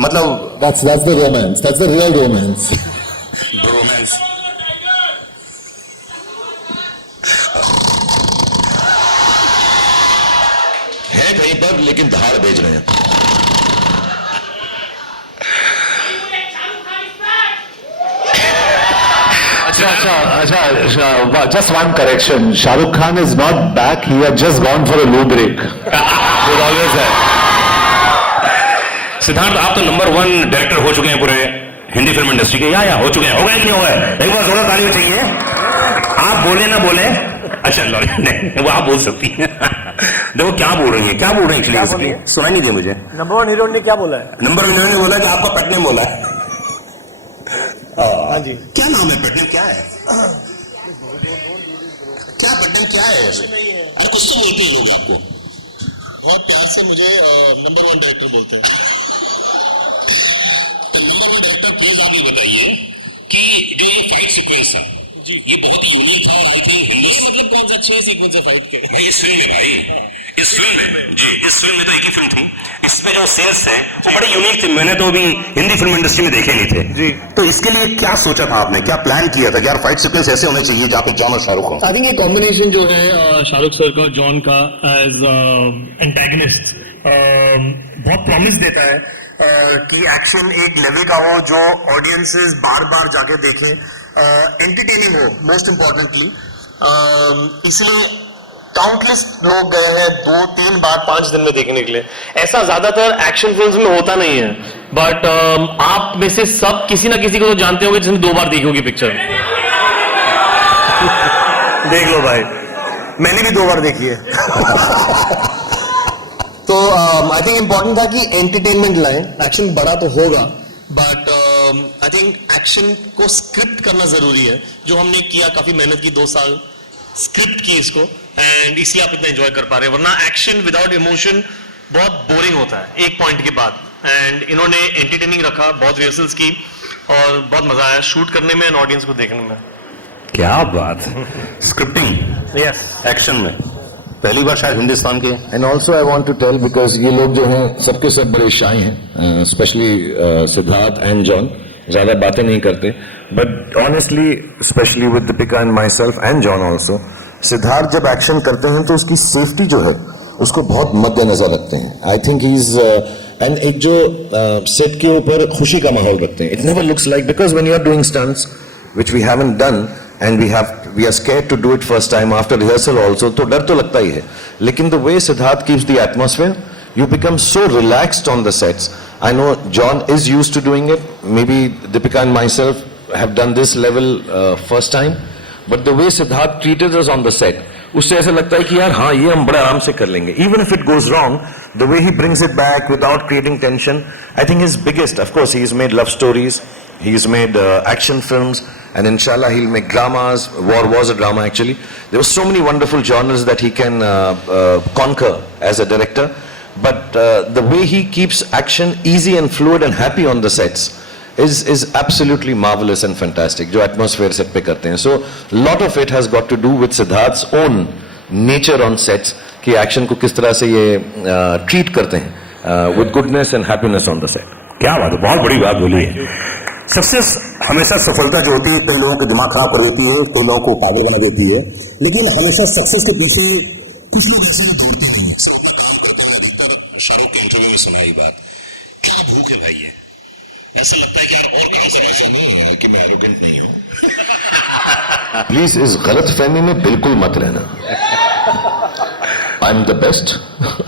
मतलब That's the romance. That's the real romance. Romance. है कहीं पर लेकिन धार भेज रहे हैं। अच्छा, just one correction. Shahrukh Khan is not back. He had just gone for a loo break. It always है। सिद्धार्थ, आप तो नंबर 1 डायरेक्टर हो चुके हैं पूरे हिंदी फिल्म इंडस्ट्री के, या हो चुके हैं, हो गए कि नहीं हो गए? एक बार जोरदार ताली चाहिए। आप बोले ना बोले, अच्छा नहीं, वो आप बोल सकती हैं। देखो क्या बोल रही है, क्या बोल रहे हैं एक्चुअली, सुनाई नहीं दिया मुझे। नंबर 1 हीरो ने क्या बोला है? नंबर 1 ने बोला कि आपका पेट नेम बोला है। हाँ जी, क्या नाम है, पेट नेम क्या है? क्या बटन क्या है? अरे कुछ तो बोलते हैं लोग आपको। बहुत प्यार से मुझे नंबर 1 डायरेक्टर बोलते हैं। तो नंबर 1 डायरेक्टर प्लीज आप ये बताइए कि जो ये फाइट सीक्वेंस था जी, ये बहुत ही यूनिक था। आई थिंक हिंदुस्तान मतलब कौन सा अच्छे सीक्वेंस है फाइट के? भाई इस फिल्म में, भाई इस फिल्म में जी, इस फिल्म में तो एक ही फिल्म थी, इसमें जो सीन्स हैं वो बड़े यूनिक थे, मैंने तो अभी हिंदी फिल्म इंडस्ट्री में देखे नहीं थे जी। तो इसके लिए क्या सोचा था आपने, क्या प्लान किया था कि यार फाइट सीक्वेंस ऐसे होने चाहिए जहाँ पे जॉन और शाहरुख हो? आई थिंक ये कॉम्बिनेशन जो है शाहरुख सर का जॉन का एज एंटेगनिस्ट बहुत प्रॉमिस देता है कि एक्शन एक लेवल का हो जो ऑडियंसेस बार बार जाके देखें, एंटरटेनिंग हो मोस्ट इंपॉर्टेंटली। इसलिए काउंटलेस लोग गए हैं 2-3 बार 5 दिन में देखने के लिए। ऐसा ज्यादातर एक्शन फिल्म्स में होता नहीं है, बट आप में से सब किसी ना किसी को तो जानते होंगे जिसने 2 बार देखी होगी पिक्चर। देख लो भाई, मैंने भी 2 बार देखी है। तो आई थिंक इंपॉर्टेंट था कि एंटरटेनमेंट लाएं, एक्शन बड़ा तो होगा बट आई थिंक एक्शन को स्क्रिप्ट करना जरूरी है, जो हमने किया, काफी मेहनत की, 2 साल स्क्रिप्ट की इसको, एंड इसलिए आप इतना एंजॉय कर पा रहे हैं। वरना एक्शन विदाउट इमोशन बहुत बोरिंग होता है एक पॉइंट के बाद, एंड इन्होंने एंटरटेनिंग रखा, बहुत रिहर्सल्स की और बहुत मजा आया शूट करने में एंड ऑडियंस को देखने में। क्या बात, स्क्रिप्टिंग यस, एक्शन में पहली बार शायद हिंदुस्तान के। And also I want to tell because ये लोग जो हैं सबके सब बड़े शाय हैं, especially सिद्धार्थ and John, ज़्यादा बातें नहीं करते, but honestly, especially with Deepika and myself and John also, Siddharth जब एक्शन करते हैं तो उसकी सेफ्टी जो है उसको बहुत मद्देनजर रखते हैं। I think he's and एक जो सेट के ऊपर खुशी का माहौल रखते हैं। It never looks like, because when you are doing stunts which we haven't done and we are scared to do it first time after rehearsal also, तो डर तो लगता ही है, लेकिन the way Siddharth keeps the atmosphere, you become so relaxed on the sets. I know John is used to doing it, maybe Deepika and myself have done this level first time, but the way Siddharth treated us on the set, उससे ऐसा लगता है कि यार हाँ ये हम बड़े आराम से कर लेंगे। Even if it goes wrong, the way he brings it back without creating tension, I think his biggest, of course, he's made love stories, he's made action films, and inshallah he'll make dramas. War was a drama actually. There were so many wonderful genres that he can conquer as a director, but the way he keeps action easy and fluid and happy on the sets is absolutely marvelous and fantastic. जो atmosphere set पे करते हैं, so lot of it has got to do with Siddharth's own nature on sets कि action को किस तरह से ये treat करते हैं with goodness and happiness on the set. क्या बात है, बहुत बड़ी बात बोली है। सक्सेस हमेशा सफलता जो होती है कई लोगों के दिमाग खराब कर देती है, कई लोगों को पागल बना देती है, लेकिन हमेशा सक्सेस के पीछे कुछ लोग ऐसे दौड़ते नहीं है, सब अपना काम करते हैं। जिधर शाहरुख के इंटरव्यू में सुना ये बात, क्या भूख है भाई, है ऐसा लगता है कि यार और काम से ऐसा नहीं है कि मैं एरोगेंट नहीं हूँ। प्लीज इस गलत फहमी में बिल्कुल मत रहना। I am the best,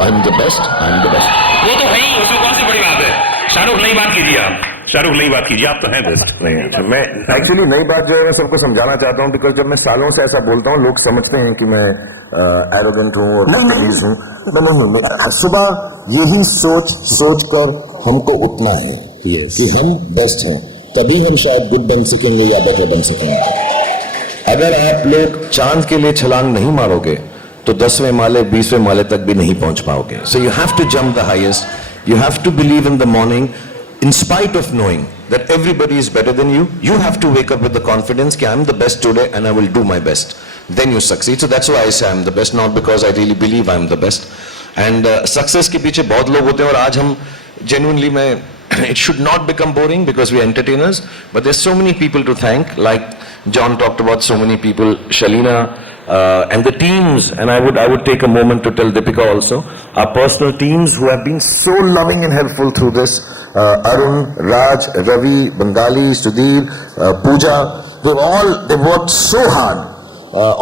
I am the best, I am the best. वो तो है ही, उसमें कौन सी बड़ी बात है। शाहरुख नई बात कीजिए, आप शाहरुख नई बात कीजिए, आप तो हैं बेस्ट। नहीं, मैं एक्चुअली नई बात जो है मैं सबको समझाना चाहता हूँ, बिकॉज जब मैं सालों से ऐसा बोलता हूँ लोग समझते हैं कि मैं एरोगेंट हूँ और बदतमीज हूँ। नहीं, सुबह यही सोच कर हमको उठना है कि हम बेस्ट हैं, तभी हम शायद गुड बन सकेंगे या बेटर बन सकेंगे। अगर आप लोग चांद के लिए छलांग नहीं मारोगे तो 10वें माले 20वें माले तक भी नहीं पहुंच पाओगे। So you have to jump the highest, you have to believe in the morning, in spite of knowing that everybody is better than you. You have to wake up with the confidence that I am the best today and I will do my best. Then you succeed. So that's why I say I am the best, not because I really believe I am the best. And success के पीछे बहुत लोग होते हैं और आज हम genuinely it should not become boring because we are entertainers, but there's so many people to thank, like John talked about so many people, Shalina, and the teams, and I would take a moment to tell Deepika also, our personal teams who have been so loving and helpful through this, Arun, Raj, Ravi, Bengali, Sudhir, Pooja, they've worked so hard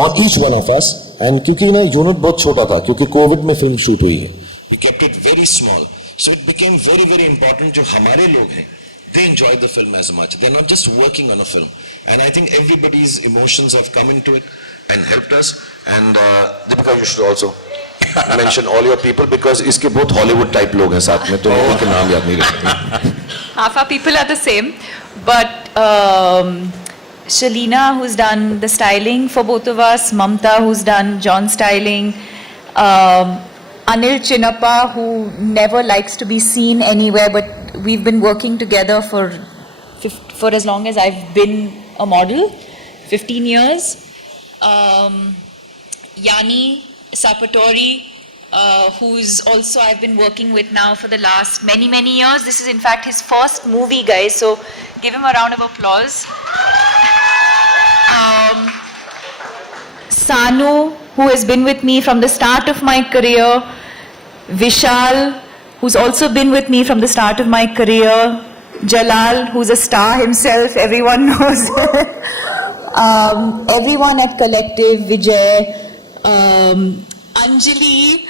on each one of us, and क्योंकि ना unit बहुत छोटा था, क्योंकि Covid में film shoot हुई है, we kept it very small, so it became very very important जो हमारे लोग हैं, they enjoyed the film as much, they're not just working on a film, and I think everybody's emotions have come into it and helped us, and Deepika, you should also mention all your people because इसके बहुत Hollywood type लोग हैं साथ में, तो मैं उनके नाम याद नहीं रखता. Half our people are the same, but Shalina, who's done the styling for both of us, Mamta, who's done John styling, Anil Chinnappa, who never likes to be seen anywhere, but we've been working together for as long as I've been a model, 15 years. Yanni Sapatori, who's also I've been working with now for the last many years. This is in fact his first movie, guys, so give him a round of applause. Sanu, who has been with me from the start of my career. Vishal, who's also been with me from the start of my career. Jalal, who's a star himself, everyone knows. Everyone at Collective, Vijay, Anjali,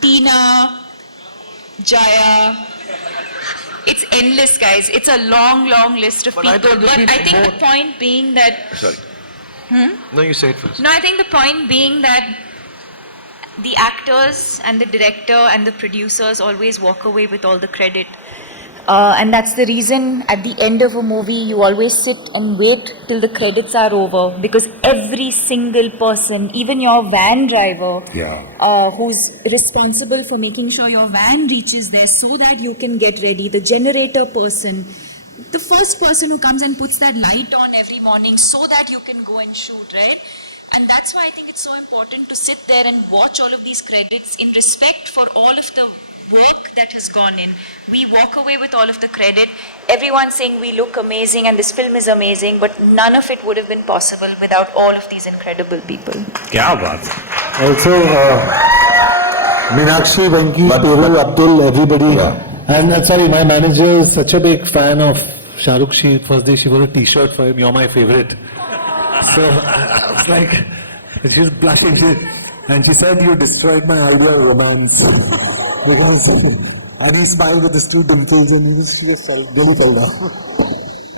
Tina, Jaya. It's endless, guys. It's a long list of people. But I think the point being that... Sorry. No, you say it first. No, I think the point being that the actors and the director and the producers always walk away with all the credit. And that's the reason at the end of a movie you always sit and wait till the credits are over, because every single person, even your van driver, who's responsible for making sure your van reaches there so that you can get ready, the generator person, the first person who comes and puts that light on every morning so that you can go and shoot, right? And that's why I think it's so important to sit there and watch all of these credits in respect for all of the work that has gone in. We walk away with all of the credit. Everyone's saying we look amazing and this film is amazing, but none of it would have been possible without all of these incredible people. क्या बात है. Also, Meenakshi, Venki, Peru, Abdul, everybody. And sorry, my manager is such a big fan of Shah Rukh. First day she wore a t-shirt for him, "You're my favorite." So I was like, she's blushing. And she said, "You destroyed my idea of romance." Because I didn't smile with his two dimples and he just really fell down.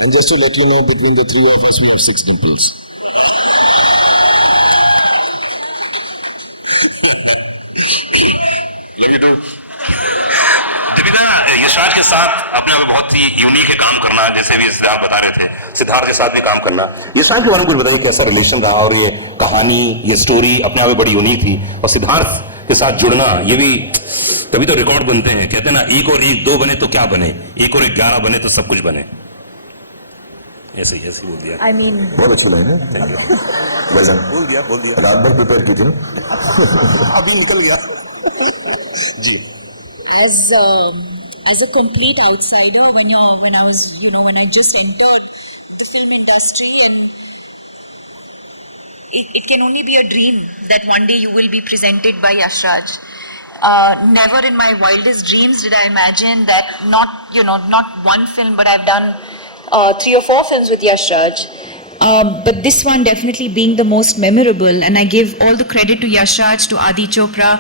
And just to let you know, between the three of us, we have 6 dimples. Deepika, Yashraj के साथ अपने में बहुत ही unique है काम करना, जैसे भी सिद्धार्थ बता रहे थे, सिद्धार्थ के साथ भी काम करना. यशराज के बारे में कुछ बताइए, कैसा रिलेशन रहा और ये कहानी, ये स्टोरी अपने आप में बड़ी यूनिक थी, और सिद्धार्थ के साथ जुड़ना, ये भी कभी तो रिकॉर्ड बनते हैं. कहते हैं ना, 1 और 1 2 बने तो क्या बने, 1 और 1 11 बने तो सब कुछ बने. ऐसे ही बोल दिया. I mean, बहुत अच्छा लाइन है. बोल दिया. रात भर प्रिपेयर कीजिए. अभी निकल गया. जी. As a complete outsider, when I just entered the film industry, and it can only be a dream that one day you will be presented by Yash Raj. Never in my wildest dreams did I imagine that not one film, but I've done 3 or 4 films with Yash Raj. But this one definitely being the most memorable, and I give all the credit to Yash Raj, to Adi Chopra,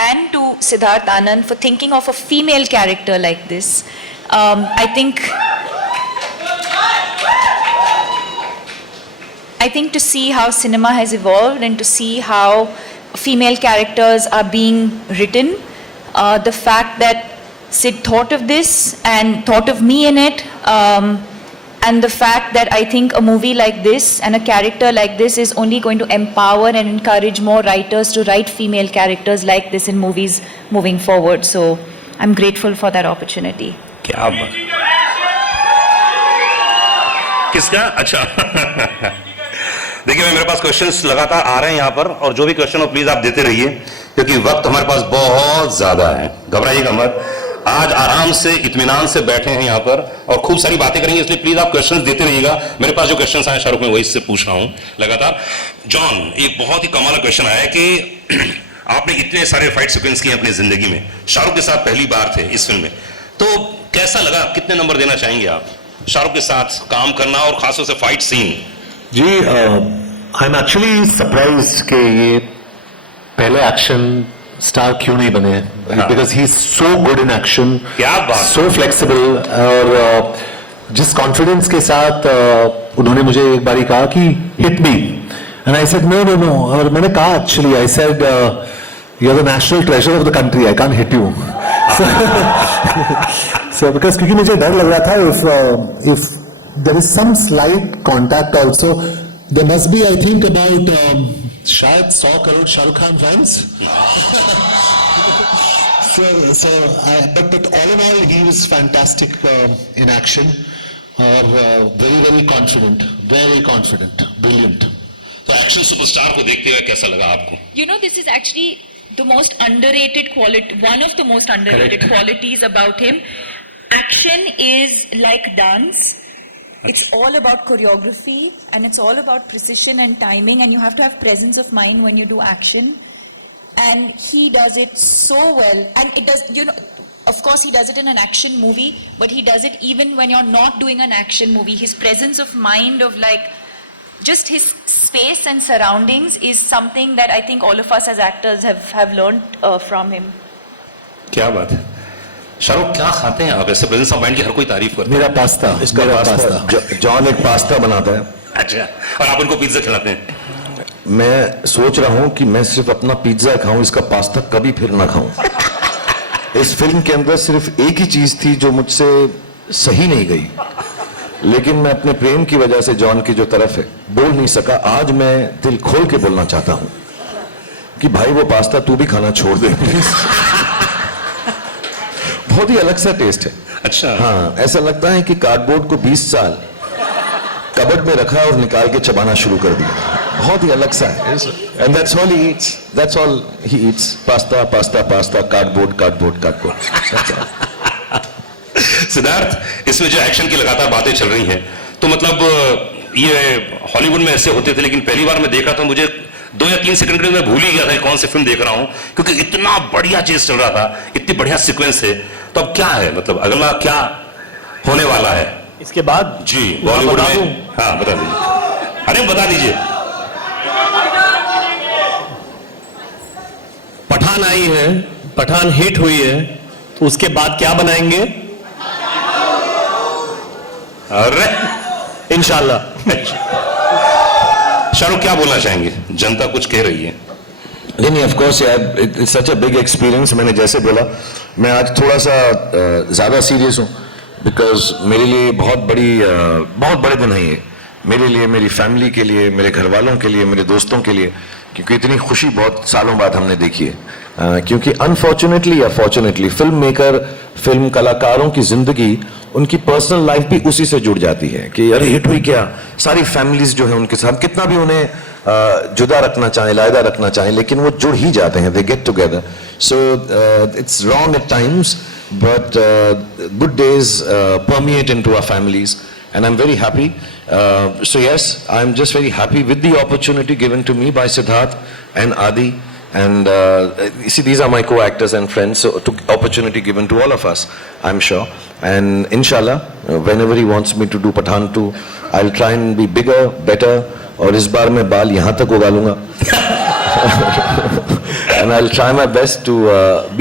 and to Siddharth Anand for thinking of a female character like this. I think to see how cinema has evolved and to see how female characters are being written, the fact that Sid thought of this and thought of me in it, and the fact that I think a movie like this and a character like this is only going to empower and encourage more writers to write female characters like this in movies moving forward. So I'm grateful for that opportunity. क्या बात. किसका? अच्छा. देखिए, मेरे पास questions लगातार आ रहे हैं यहाँ पर, और जो भी क्वेश्चन हो प्लीज आप देते रहिए, क्योंकि वक्त हमारे पास बहुत ज्यादा है. घबराइएगा मत. आज आराम से इत्मीनान से बैठे हैं यहाँ पर और खूब सारी बातें करेंगे, इसलिए प्लीज आप क्वेश्चंस देते रहिएगा. मेरे पास जो क्वेश्चंस आए शाहरुख में वही से पूछ रहा हूँ लगातार. जॉन, एक बहुत ही कमाल क्वेश्चन आया कि आपने इतने सारे फाइट सीक्वेंस किए अपनी जिंदगी में, शाहरुख के साथ पहली बार थे इस फिल्म में, तो कैसा लगा, कितने नंबर देना चाहेंगे आप शाहरुख के साथ काम करना और खासतौर से फाइट सीन? जी, आई एम एक्चुअली सरप्राइज्ड कि ये पहले एक्शन स्टार क्यों नहीं बने, because he is so good in action, क्या बात, सो फ्लेक्सिबल, और जिस कॉन्फिडेंस के साथ उन्होंने मुझे एक बारी कहा कि hit me, and I said no no no, और मैंने कहा actually I said You're the national treasure of the country. I can't hit you. So because क्योंकि मुझे डर लग रहा था if there is some slight contact also, there must be, I think, about शायद 100 crore Shahrukh Khan fans. But all in all, he was fantastic in action. Very confident, brilliant. तो action superstar को देखते हुए कैसा लगा आपको? You know, this is actually the most underrated quality, one of the most underrated qualities about him. Action is like dance. It's all about choreography and it's all about precision and timing, and you have to have presence of mind when you do action. And he does it so well. And it does, you know, of course he does it in an action movie, but he does it even when you're not doing an action movie. His presence of mind, of like, just his space and surroundings is something that I think all of us as actors have learned from him. क्या बात है। शाहरुख क्या खाते हैं आप? ऐसे presence of mind की हर कोई तारीफ करता है। मेरा पास्ता, इसका पास्ता, जॉन एक पास्ता बनाता है। अच्छा, और आप उनको पिज्जा खिलाते हैं? मैं सोच रहा हूं कि मैं सिर्फ अपना पिज्जा खाऊं, इसका पास्ता कभी फिर ना खाऊं। इस फिल्म के अंदर सिर्फ एक ही चीज थी जो मुझसे सही नहीं गई, लेकिन मैं अपने प्रेम की वजह से जॉन की जो तरफ है बोल नहीं सका। आज मैं दिल खोल के बोलना चाहता हूं कि भाई वो पास्ता तू भी खाना छोड़ दे प्लीज। बहुत ही अलग सा टेस्ट है। अच्छा, हाँ, ऐसा लगता है कि कार्डबोर्ड को 20 साल कबर्ड में रखा और निकाल के चबाना शुरू कर दिया। बहुत ही अलग सा है। And that's all he eats, that's all he eats, pasta pasta pasta, cardboard cardboard cardboard. Siddharth, इसमें जो एक्शन की लगातार बातें चल रही हैं, तो मतलब ये हॉलीवुड में ऐसे होते थे, लेकिन पहली बार मैं देखा तो मुझे 2 या 3 सेकंड के लिए मैं भूल ही गया था कौन सी फिल्म देख रहा हूं, क्योंकि इतना बढ़िया चीज चल रहा था, इतनी बढ़िया सीक्वेंस है। तो अब क्या है, मतलब अगला क्या होने वाला है इसके बाद? जी, बॉलीवुड में। हाँ, बता दीजिए। अरे बता दीजिए। पठान आई है, पठान हिट हुई है, तो उसके बाद क्या बनाएंगे? अरे इंशाल्लाह। शाहरुख क्या बोलना चाहेंगे? जनता कुछ कह रही है। नहीं, ऑफ कोर्स यार, it's such a big experience. मैंने जैसे बोला, मैं आज थोड़ा सा ज्यादा सीरियस हूँ, बिकॉज मेरे लिए बहुत बड़े दिन है ये, मेरे लिए, मेरी फैमिली के लिए, मेरे घर वालों के लिए, मेरे दोस्तों के लिए, क्योंकि इतनी खुशी बहुत सालों बाद हमने देखी है। क्योंकि अनफॉर्चुनेटली या फॉर्चुनेटली फिल्म मेकर, फिल्म कलाकारों की जिंदगी, उनकी पर्सनल लाइफ भी उसी से जुड़ जाती है कि अरे हिट हुई क्या, सारी फैमिलीज जो है उनके साथ, कितना भी उन्हें जुदा रखना चाहें, लायदा रखना चाहें, लेकिन वो जुड़ ही जाते हैं, they get together. So it's wrong at times, but good days permeate into our families, and I'm very happy. So yes, I'm just very happy with the opportunity given to me by Siddharth and Adi, and you see, these are my co-actors and friends, so opportunity given to all of us, I'm sure, and inshallah, whenever he wants me to do Pathaan 2, I'll try and be bigger, better, और इस बार मैं बाल यहाँ तक उगा लूंगा। And I'll try my best to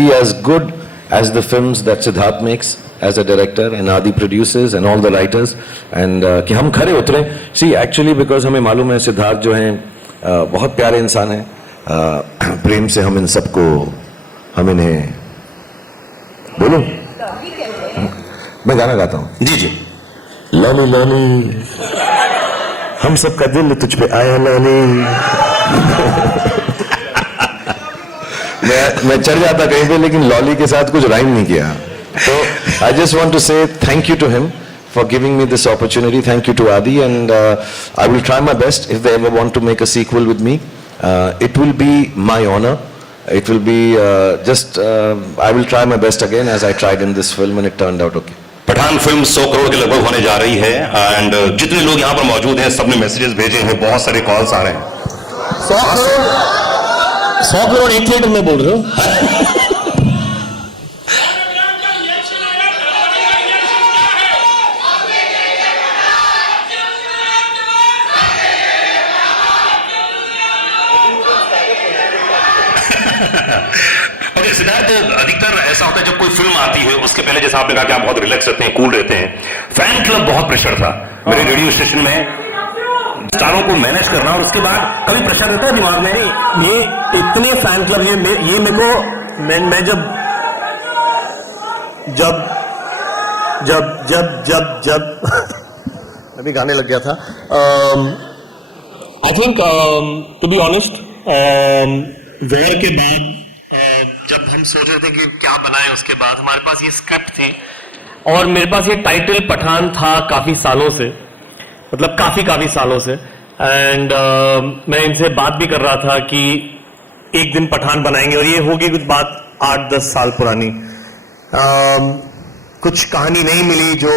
be as good as the films that Siddharth makes as a director and Adi produces and all the writers, and कि हम खरे उतरे। See, actually because हमें मालूम है सिद्धार्थ जो हैं बहुत प्यारे इंसान हैं, प्रेम से हम इन सबको, हम इन्हें बोलूं, मैं गाना गाता हूँ। जी जी। लाली लाली हम सबका दिल तुझ पे आया लाली। मैं चढ़ जाता कहीं पे, लेकिन लॉली के साथ कुछ राइम नहीं किया। तो I just want to say thank you to him for giving me this opportunity. Thank you to Adi, and I will try my best if they ever want to make a sequel with me. It will be my honor. It will be I will try my best again as I tried in this film, and it turned out okay. Pathaan फिल्म 100 करोड़ के लगभग होने जा रही है, and जितने लोग यहाँ पर मौजूद हैं सबने मैसेजेस भेजे हैं, बहुत सारे कॉल्स आ रहे हैं। 100 करोड़ एक थिएटर में बोल रहे हो? ओके सिद्धार्थ, अधिकतर ऐसा होता है जब कोई फिल्म आती है उसके पहले, जैसा आपने कहा कि आप बहुत रिलैक्स रहते हैं, कूल रहते हैं, फैन क्लब बहुत प्रेशर था मेरे रेडियो स्टेशन में। स्टारों को मैनेज करना, और उसके बाद कभी प्रेशर रहता है दिमाग में? ये इतने फैन क्लब, ये मेरे को मैं जब अभी गाने लग गया था. I think to be honest, War के बाद जब हम सोच रहे थे कि क्या बनाएं, उसके बाद हमारे पास ये स्क्रिप्ट थी और मेरे पास ये टाइटल पठान था काफी सालों से, मतलब काफी सालों से. एंड मैं इनसे बात भी कर रहा था कि एक दिन पठान बनाएंगे, और ये होगी कुछ बात 8-10 साल पुरानी. कुछ कहानी नहीं मिली जो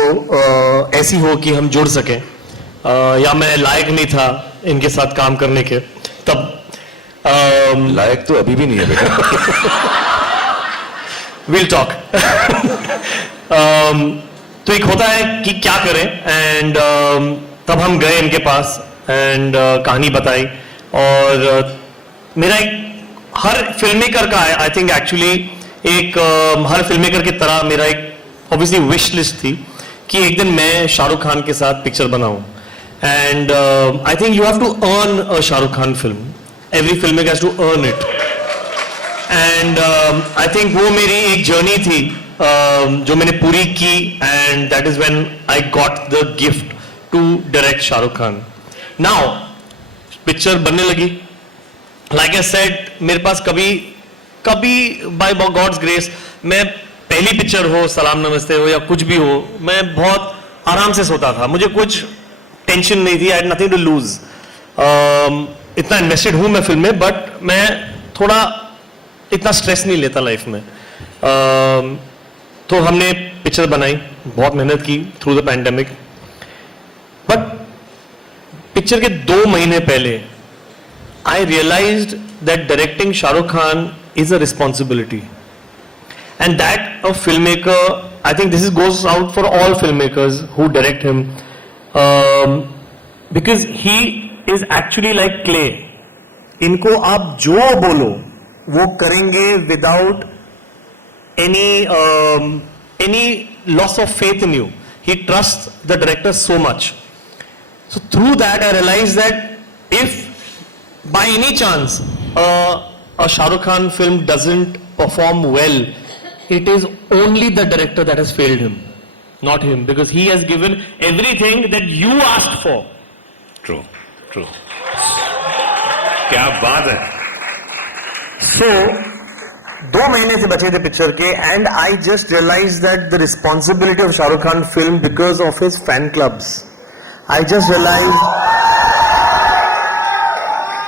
ऐसी हो कि हम जुड़ सके, या मैं लायक नहीं था इनके साथ काम करने के तब. लायक तो अभी भी नहीं है बेटा. Will talk. तो एक होता है कि क्या करें, एंड तब हम गए इनके पास एंड कहानी बताई. और मेरा एक हर फिल्म मेकर का, आई थिंक एक्चुअली एक हर फिल्म मेकर की तरह मेरा एक ऑब्वियसली विश लिस्ट थी कि एक दिन मैं शाहरुख खान के साथ पिक्चर बनाऊं. And I think you have to earn a Shahrukh Khan film. Every film maker has to earn it. And I think वो मेरी एक जर्नी थी जो मैंने पूरी की, and that is when I got the gift to direct Shahrukh Khan. Now picture बनने लगी. लाइक आई सेड, मेरे पास कभी बाय गॉड्स ग्रेस, मैं पहली पिक्चर हो, सलाम नमस्ते हो या कुछ भी हो, मैं बहुत आराम से सोता था. मुझे कुछ टेंशन नहीं थी. I had nothing to lose. इतना इन्वेस्टेड हूं मैं फिल्म में, बट मैं थोड़ा इतना स्ट्रेस नहीं लेता लाइफ में. तो हमने पिक्चर बनाई, बहुत मेहनत की through the pandemic. But picture के 2 महीने पहले I realised that directing Shahrukh Khan is a responsibility, and that a filmmaker, I think this goes out for all filmmakers who direct him, because he is actually like clay. इनको आप जो बोलो वो करेंगे without any loss of faith in you. He trusts the director so much. So through that I realized that if by any chance a Shahrukh Khan film doesn't perform well, it is only the director that has failed him, not him, because he has given everything that you asked for. True. क्या बात है. So 2 महीने से बचे थे picture के, and I just realized that the responsibility of Shahrukh Khan film because of his fan clubs. I just realized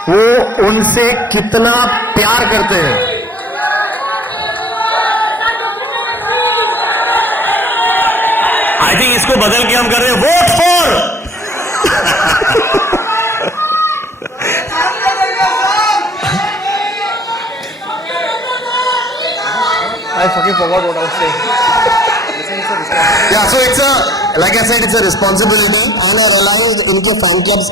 वो उनसे कितना प्यार करते हैं. आई थिंक इसको बदल के हम कर रहे हैं vote for. I fucking forgot what I was saying. Yeah, so it's like I said, it's a responsibility, and I realized उनके fan clubs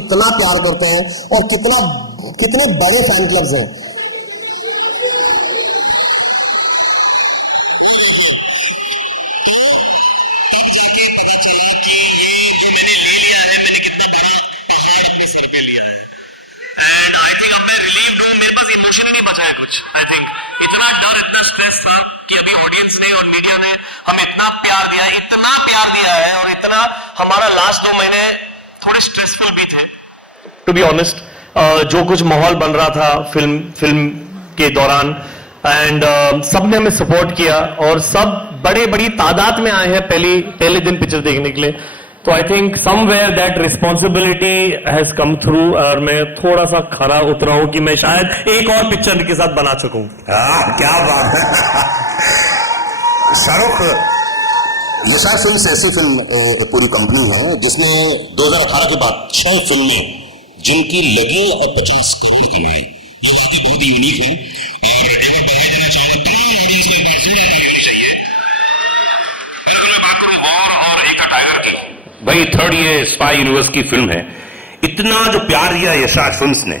इतना प्यार करते हैं, और कितने बड़े fan clubs हैं. इतना डर, इतना स्ट्रेस था कि अभी ऑडियंस ने और मीडिया ने हमें इतना प्यार दिया है, और इतना हमारा लास्ट 2 महीने थोड़े स्ट्रेसफुल भी थे, टू बी ऑनेस्ट. जो कुछ माहौल बन रहा था फिल्म के दौरान, एंड सबने हमें सपोर्ट किया, और सब बड़ी तादाद में आए हैं पहले दिन पिक्चर देखने के लिए. तो I think somewhere that responsibility has come through, और मैं थोड़ा सा खरा उतरा हूं कि मैं शायद एक और पिक्चर के साथ बना सकूं. क्या बात है. शाहरुख, यशा फिल्म्स ऐसी फिल्म पूरी कंपनी है जिसने 2018 के बाद 6 फिल्में जिनकी लगी और 50 करोड़ कमाई. बहुत यूनिक है. भाई 3rd ये स्पाई यूनिवर्स की फिल्म है. इतना जो प्यार दिया यशराज फिल्म्स ने,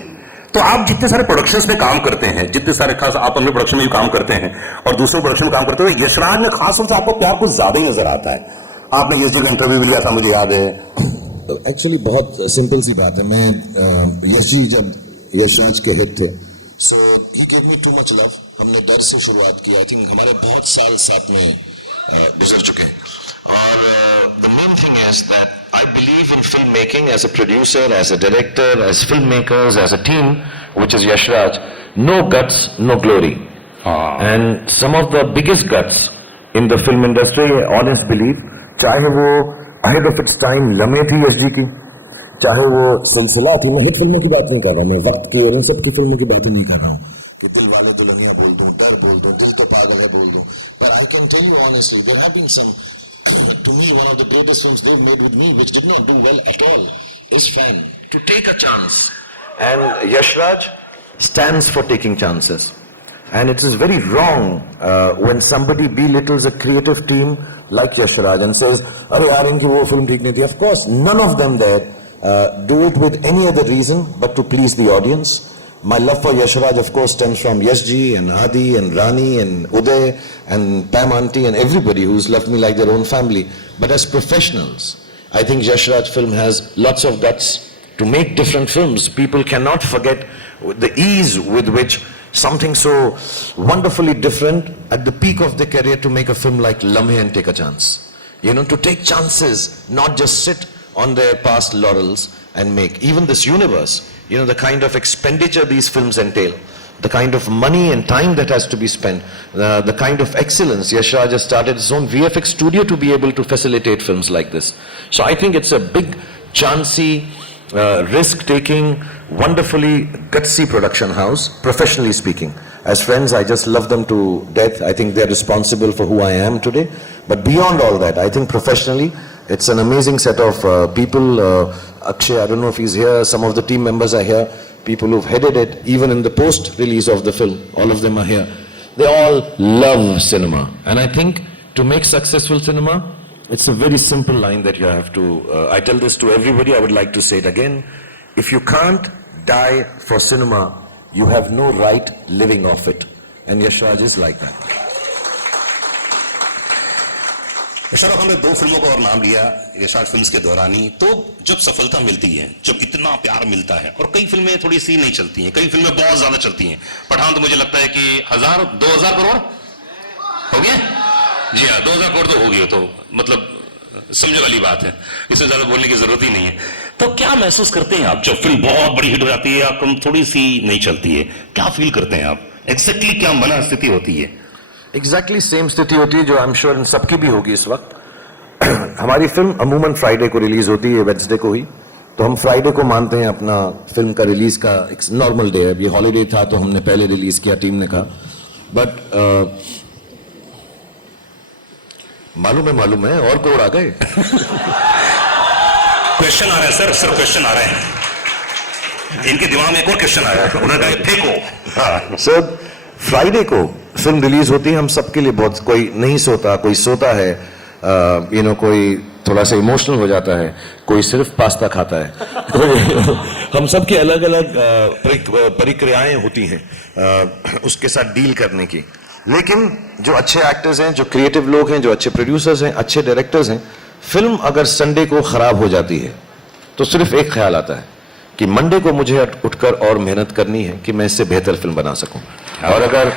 तो आप जितने सारे प्रोडक्शंस में काम करते हैं, जितने सारे खास आप अपने प्रोडक्शन में भी काम करते हैं और दूसरे प्रोडक्शन में काम करते हैं, यशराज में खास तौर से आपको प्यार कुछ ज्यादा ही नजर आता है. आपने इस जगह इंटरव्यू भी लिया था, मुझे याद है. एक्चुअली बहुत सिंपल सी बात है. मैं यश जी जब यशराज के हिट थे, So he gave me too much love. हमने डर से शुरुआत की. I think हमारे बहुत साल साथ में गुजर चुके हैं. और the main thing is that I believe in filmmaking as a producer, as a director, as filmmakers, as a team, which is Yash Raj. No guts, no glory. And some of the biggest guts in the film industry, honest belief, चाहे वो ahead of its time लम्हे थी यश जी की, चाहे वो सिलसिला थी. मैं हिट फिल्मों की बात नहीं कर रहा हूँ, मैं वक्त की और इन सब की फिल्मों की बात नहीं कर रहा हूँ कि दिल वाले दुल्हनिया बोल दूं, डर बोल दूं, दिल तो पागल है बोल दूं. But I can tell you honestly, there have been some, to me, one of the greatest films they've made with me, which did not do well at all, is Fan. To take a chance. And Yash Raj stands for taking chances. And it is very wrong when somebody belittles a creative team like Yash Raj and says, "Arey yaar, inki wo film theek nahi thi." Of course, none of them there do it with any other reason but to please the audience. My love for Yash Raj, of course, stems from Yash ji and Adi and Rani and Uday and Pam Aunty and everybody who's loved me like their own family. But as professionals, I think Yash Raj film has lots of guts to make different films. People cannot forget the ease with which something so wonderfully different at the peak of their career to make a film like Lamhe and take a chance. You know, to take chances, not just sit on their past laurels and make. Even this universe, you know, the kind of expenditure these films entail, the kind of money and time that has to be spent, the kind of excellence. Yash Raj has started his own VFX studio to be able to facilitate films like this. So I think it's a big, chancy, risk-taking, wonderfully gutsy production house, professionally speaking. As friends, I just love them to death. I think they're responsible for who I am today. But beyond all that, I think professionally, it's an amazing set of people. Akshay, I don't know if he's here. Some of the team members are here. People who've headed it, even in the post-release of the film. All of them are here. They all love cinema. And I think to make successful cinema, it's a very simple line that you have to, I tell this to everybody, I would like to say it again. If you can't die for cinema, you have no right living off it. And Yash Raj is like that. Shahrukh Khan ने 2 फिल्मों का और नाम लिया Yash Raj films के दौरान ही. तो जब सफलता मिलती है, जब इतना प्यार मिलता है, और कई फिल्में थोड़ी सी नहीं चलती हैं, कई फिल्में बहुत ज्यादा चलती हैं. पठान तो मुझे लगता है कि 1000-2000 करोड़ हो गया. जी हाँ, 2000 करोड़ तो हो गए. तो मतलब समझने वाली बात है, इससे ज्यादा बोलने की जरूरत ही नहीं है. तो क्या महसूस करते हैं आप जब फिल्म बहुत बड़ी हिट हो जाती है या कम थोड़ी सी नहीं चलती है? क्या फील करते हैं आप? एग्जैक्टली क्या मन स्थिति होती है? एग्जैक्टली सेम स्थिति होती है जो आई एम श्योर इन सबकी भी होगी इस वक्त. हमारी फिल्म अमूमन फ्राइडे को रिलीज होती है, वेडनेसडे को ही. तो हम फ्राइडे को मानते हैं अपना फिल्म का रिलीज का एक नॉर्मल डे है. ये हॉलीडे था तो हमने पहले रिलीज किया, टीम ने कहा. बट मालूम है और करोड़ आ गए. क्वेश्चन आ रहा है सर क्वेश्चन आ रहा है. इनके दिमाग में एक और क्वेश्चन आया है. उन्होंने कहा फेंको. सर फ्राइडे को फिल्म रिलीज होती है. हम सबके लिए बहुत, कोई नहीं सोता, कोई सोता है, कोई थोड़ा सा इमोशनल हो जाता है, कोई सिर्फ पास्ता खाता है. हम सबके अलग अलग प्रक्रियाएं होती हैं उसके साथ डील करने की. लेकिन जो अच्छे एक्टर्स हैं, जो क्रिएटिव लोग हैं, जो अच्छे प्रोड्यूसर्स हैं, अच्छे डायरेक्टर्स हैं, फिल्म अगर संडे को खराब हो जाती है तो सिर्फ एक ख्याल आता है कि मंडे को मुझे उठकर और मेहनत करनी है कि मैं इससे बेहतर फिल्म बना सकूं. और अगर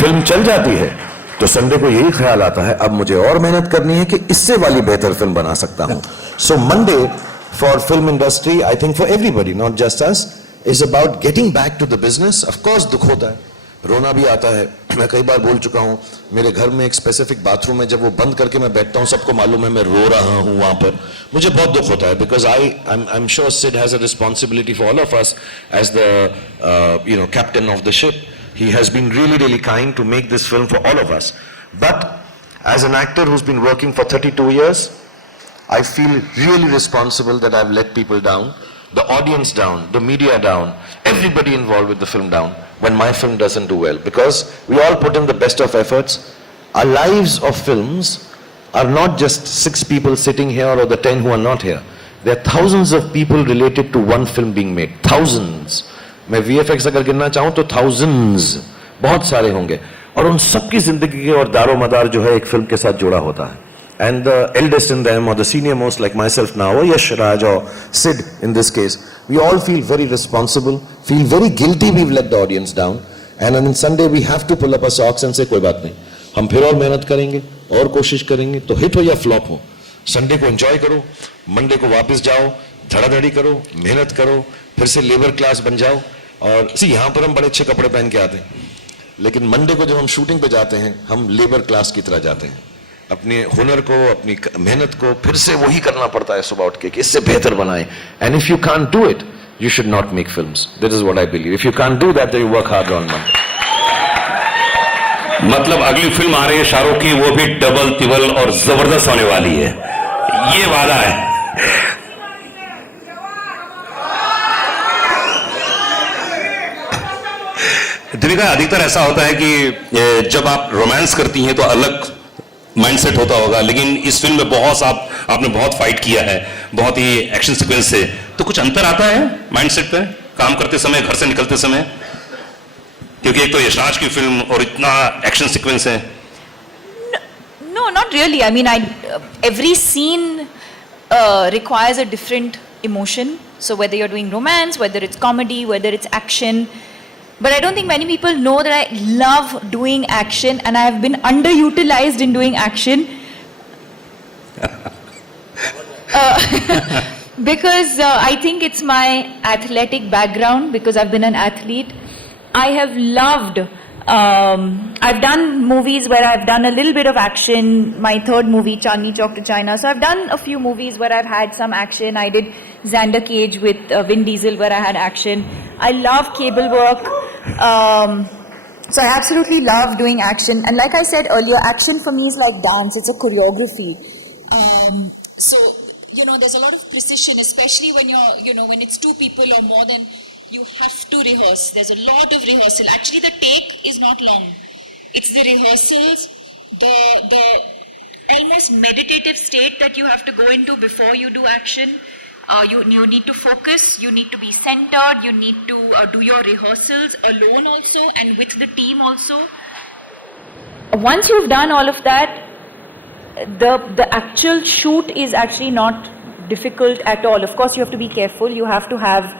फिल्म चल जाती है तो संडे को यही ख्याल आता है अब मुझे और मेहनत करनी है कि इससे वाली बेहतर फिल्म बना सकता हूं. So Monday for film industry, I think for everybody, not just us, is about getting back to the business. Of course दुख होता है, रोना भी आता है. मैं कई बार बोल चुका हूं, मेरे घर में एक स्पेसिफिक बाथरूम है, जब वो बंद करके मैं बैठता हूं सबको मालूम है मैं रो रहा हूं वहां पर. मुझे बहुत दुख होता है because I am sure Sid has a responsibility for all of us as the captain of the ship. He has been really kind to make this film for all of us. But as an actor who's been working for 32 years, I feel really responsible that I've let people down, the audience down, the media down, everybody involved with the film down when my film doesn't do well. Because we all put in the best of efforts. Our lives of films are not just 6 people sitting here or the 10 who are not here. There are thousands of people related to one film being made. Thousands. मैं VFX अगर गिनना चाहूं तो thousands, बहुत सारे होंगे. और उन सबकी जिंदगी के और दारो मदार जो है एक फिल्म के साथ जुड़ा होता है. and the eldest in them or the senior most like myself now or Yash Raj or Sid in this case, we all feel very responsible, feel very guilty we've let the audience down, and on Sunday we have to pull up our socks and say कोई बात नहीं, हम फिर और मेहनत करेंगे और कोशिश करेंगे, तो हिट हो या फ्लॉप हो, संडे को एंजॉय करो, मंडे को वापस जाओ, धड़ाधड़ी करो, मेहनत करो, फिर से लेबर क्लास बन जाओ। और यहाँ पर हम बड़े अच्छे कपड़े पहन के आते हैं, लेकिन मंडे को जब हम शूटिंग पे जाते हैं हम लेबर क्लास की तरह जाते हैं, अपने हुनर को, अपनी मेहनत को फिर से वही करना पड़ता है सुबह उठ के कि इससे बेहतर बनाएं। And if you can't do it you should not make films, that is what I believe. If you can't do that you work hard on Monday. मतलब अगली फिल्म आ रही है शाहरुख की, वो भी डबल तिबल और जबरदस्त होने वाली है, ये वादा है। दीपिका, अधिकतर ऐसा होता है कि जब आप रोमांस करती हैं तो अलग माइंडसेट होता होगा, लेकिन इस फिल्म में आपने बहुत फाइट किया है, बहुत ही एक्शन सीक्वेंस से, तो कुछ अंतर आता है माइंडसेट पे काम करते समय, घर से निकलते समय? क्योंकि एक तो यशराज की फिल्म और इतना एक्शन सीक्वेंस है। No, not really. I mean, every scene requires a different emotion. So whether you're doing romance, whether it's comedy, whether it's action, but I don't think many people know that I love doing action and I have been underutilized in doing action. Because I think it's my athletic background, because I've been an athlete. I have loved, I've done movies where I've done a little bit of action. My third movie, Chandni Chowk to China. So I've done a few movies where I've had some action. I did Xander Cage with Vin Diesel where I had action. I love cable work. So I absolutely love doing action. And like I said earlier, action for me is like dance. It's a choreography. So, there's a lot of precision, especially when when it's two people or more than, you have to rehearse. There's a lot of rehearsal. Actually, the take is not long. It's the rehearsals, the almost meditative state that you have to go into before you do action. You need to focus, you need to be centered, you need to do your rehearsals alone also and with the team also. Once you've done all of that, the actual shoot is actually not difficult at all. Of course, you have to be careful. You have to have,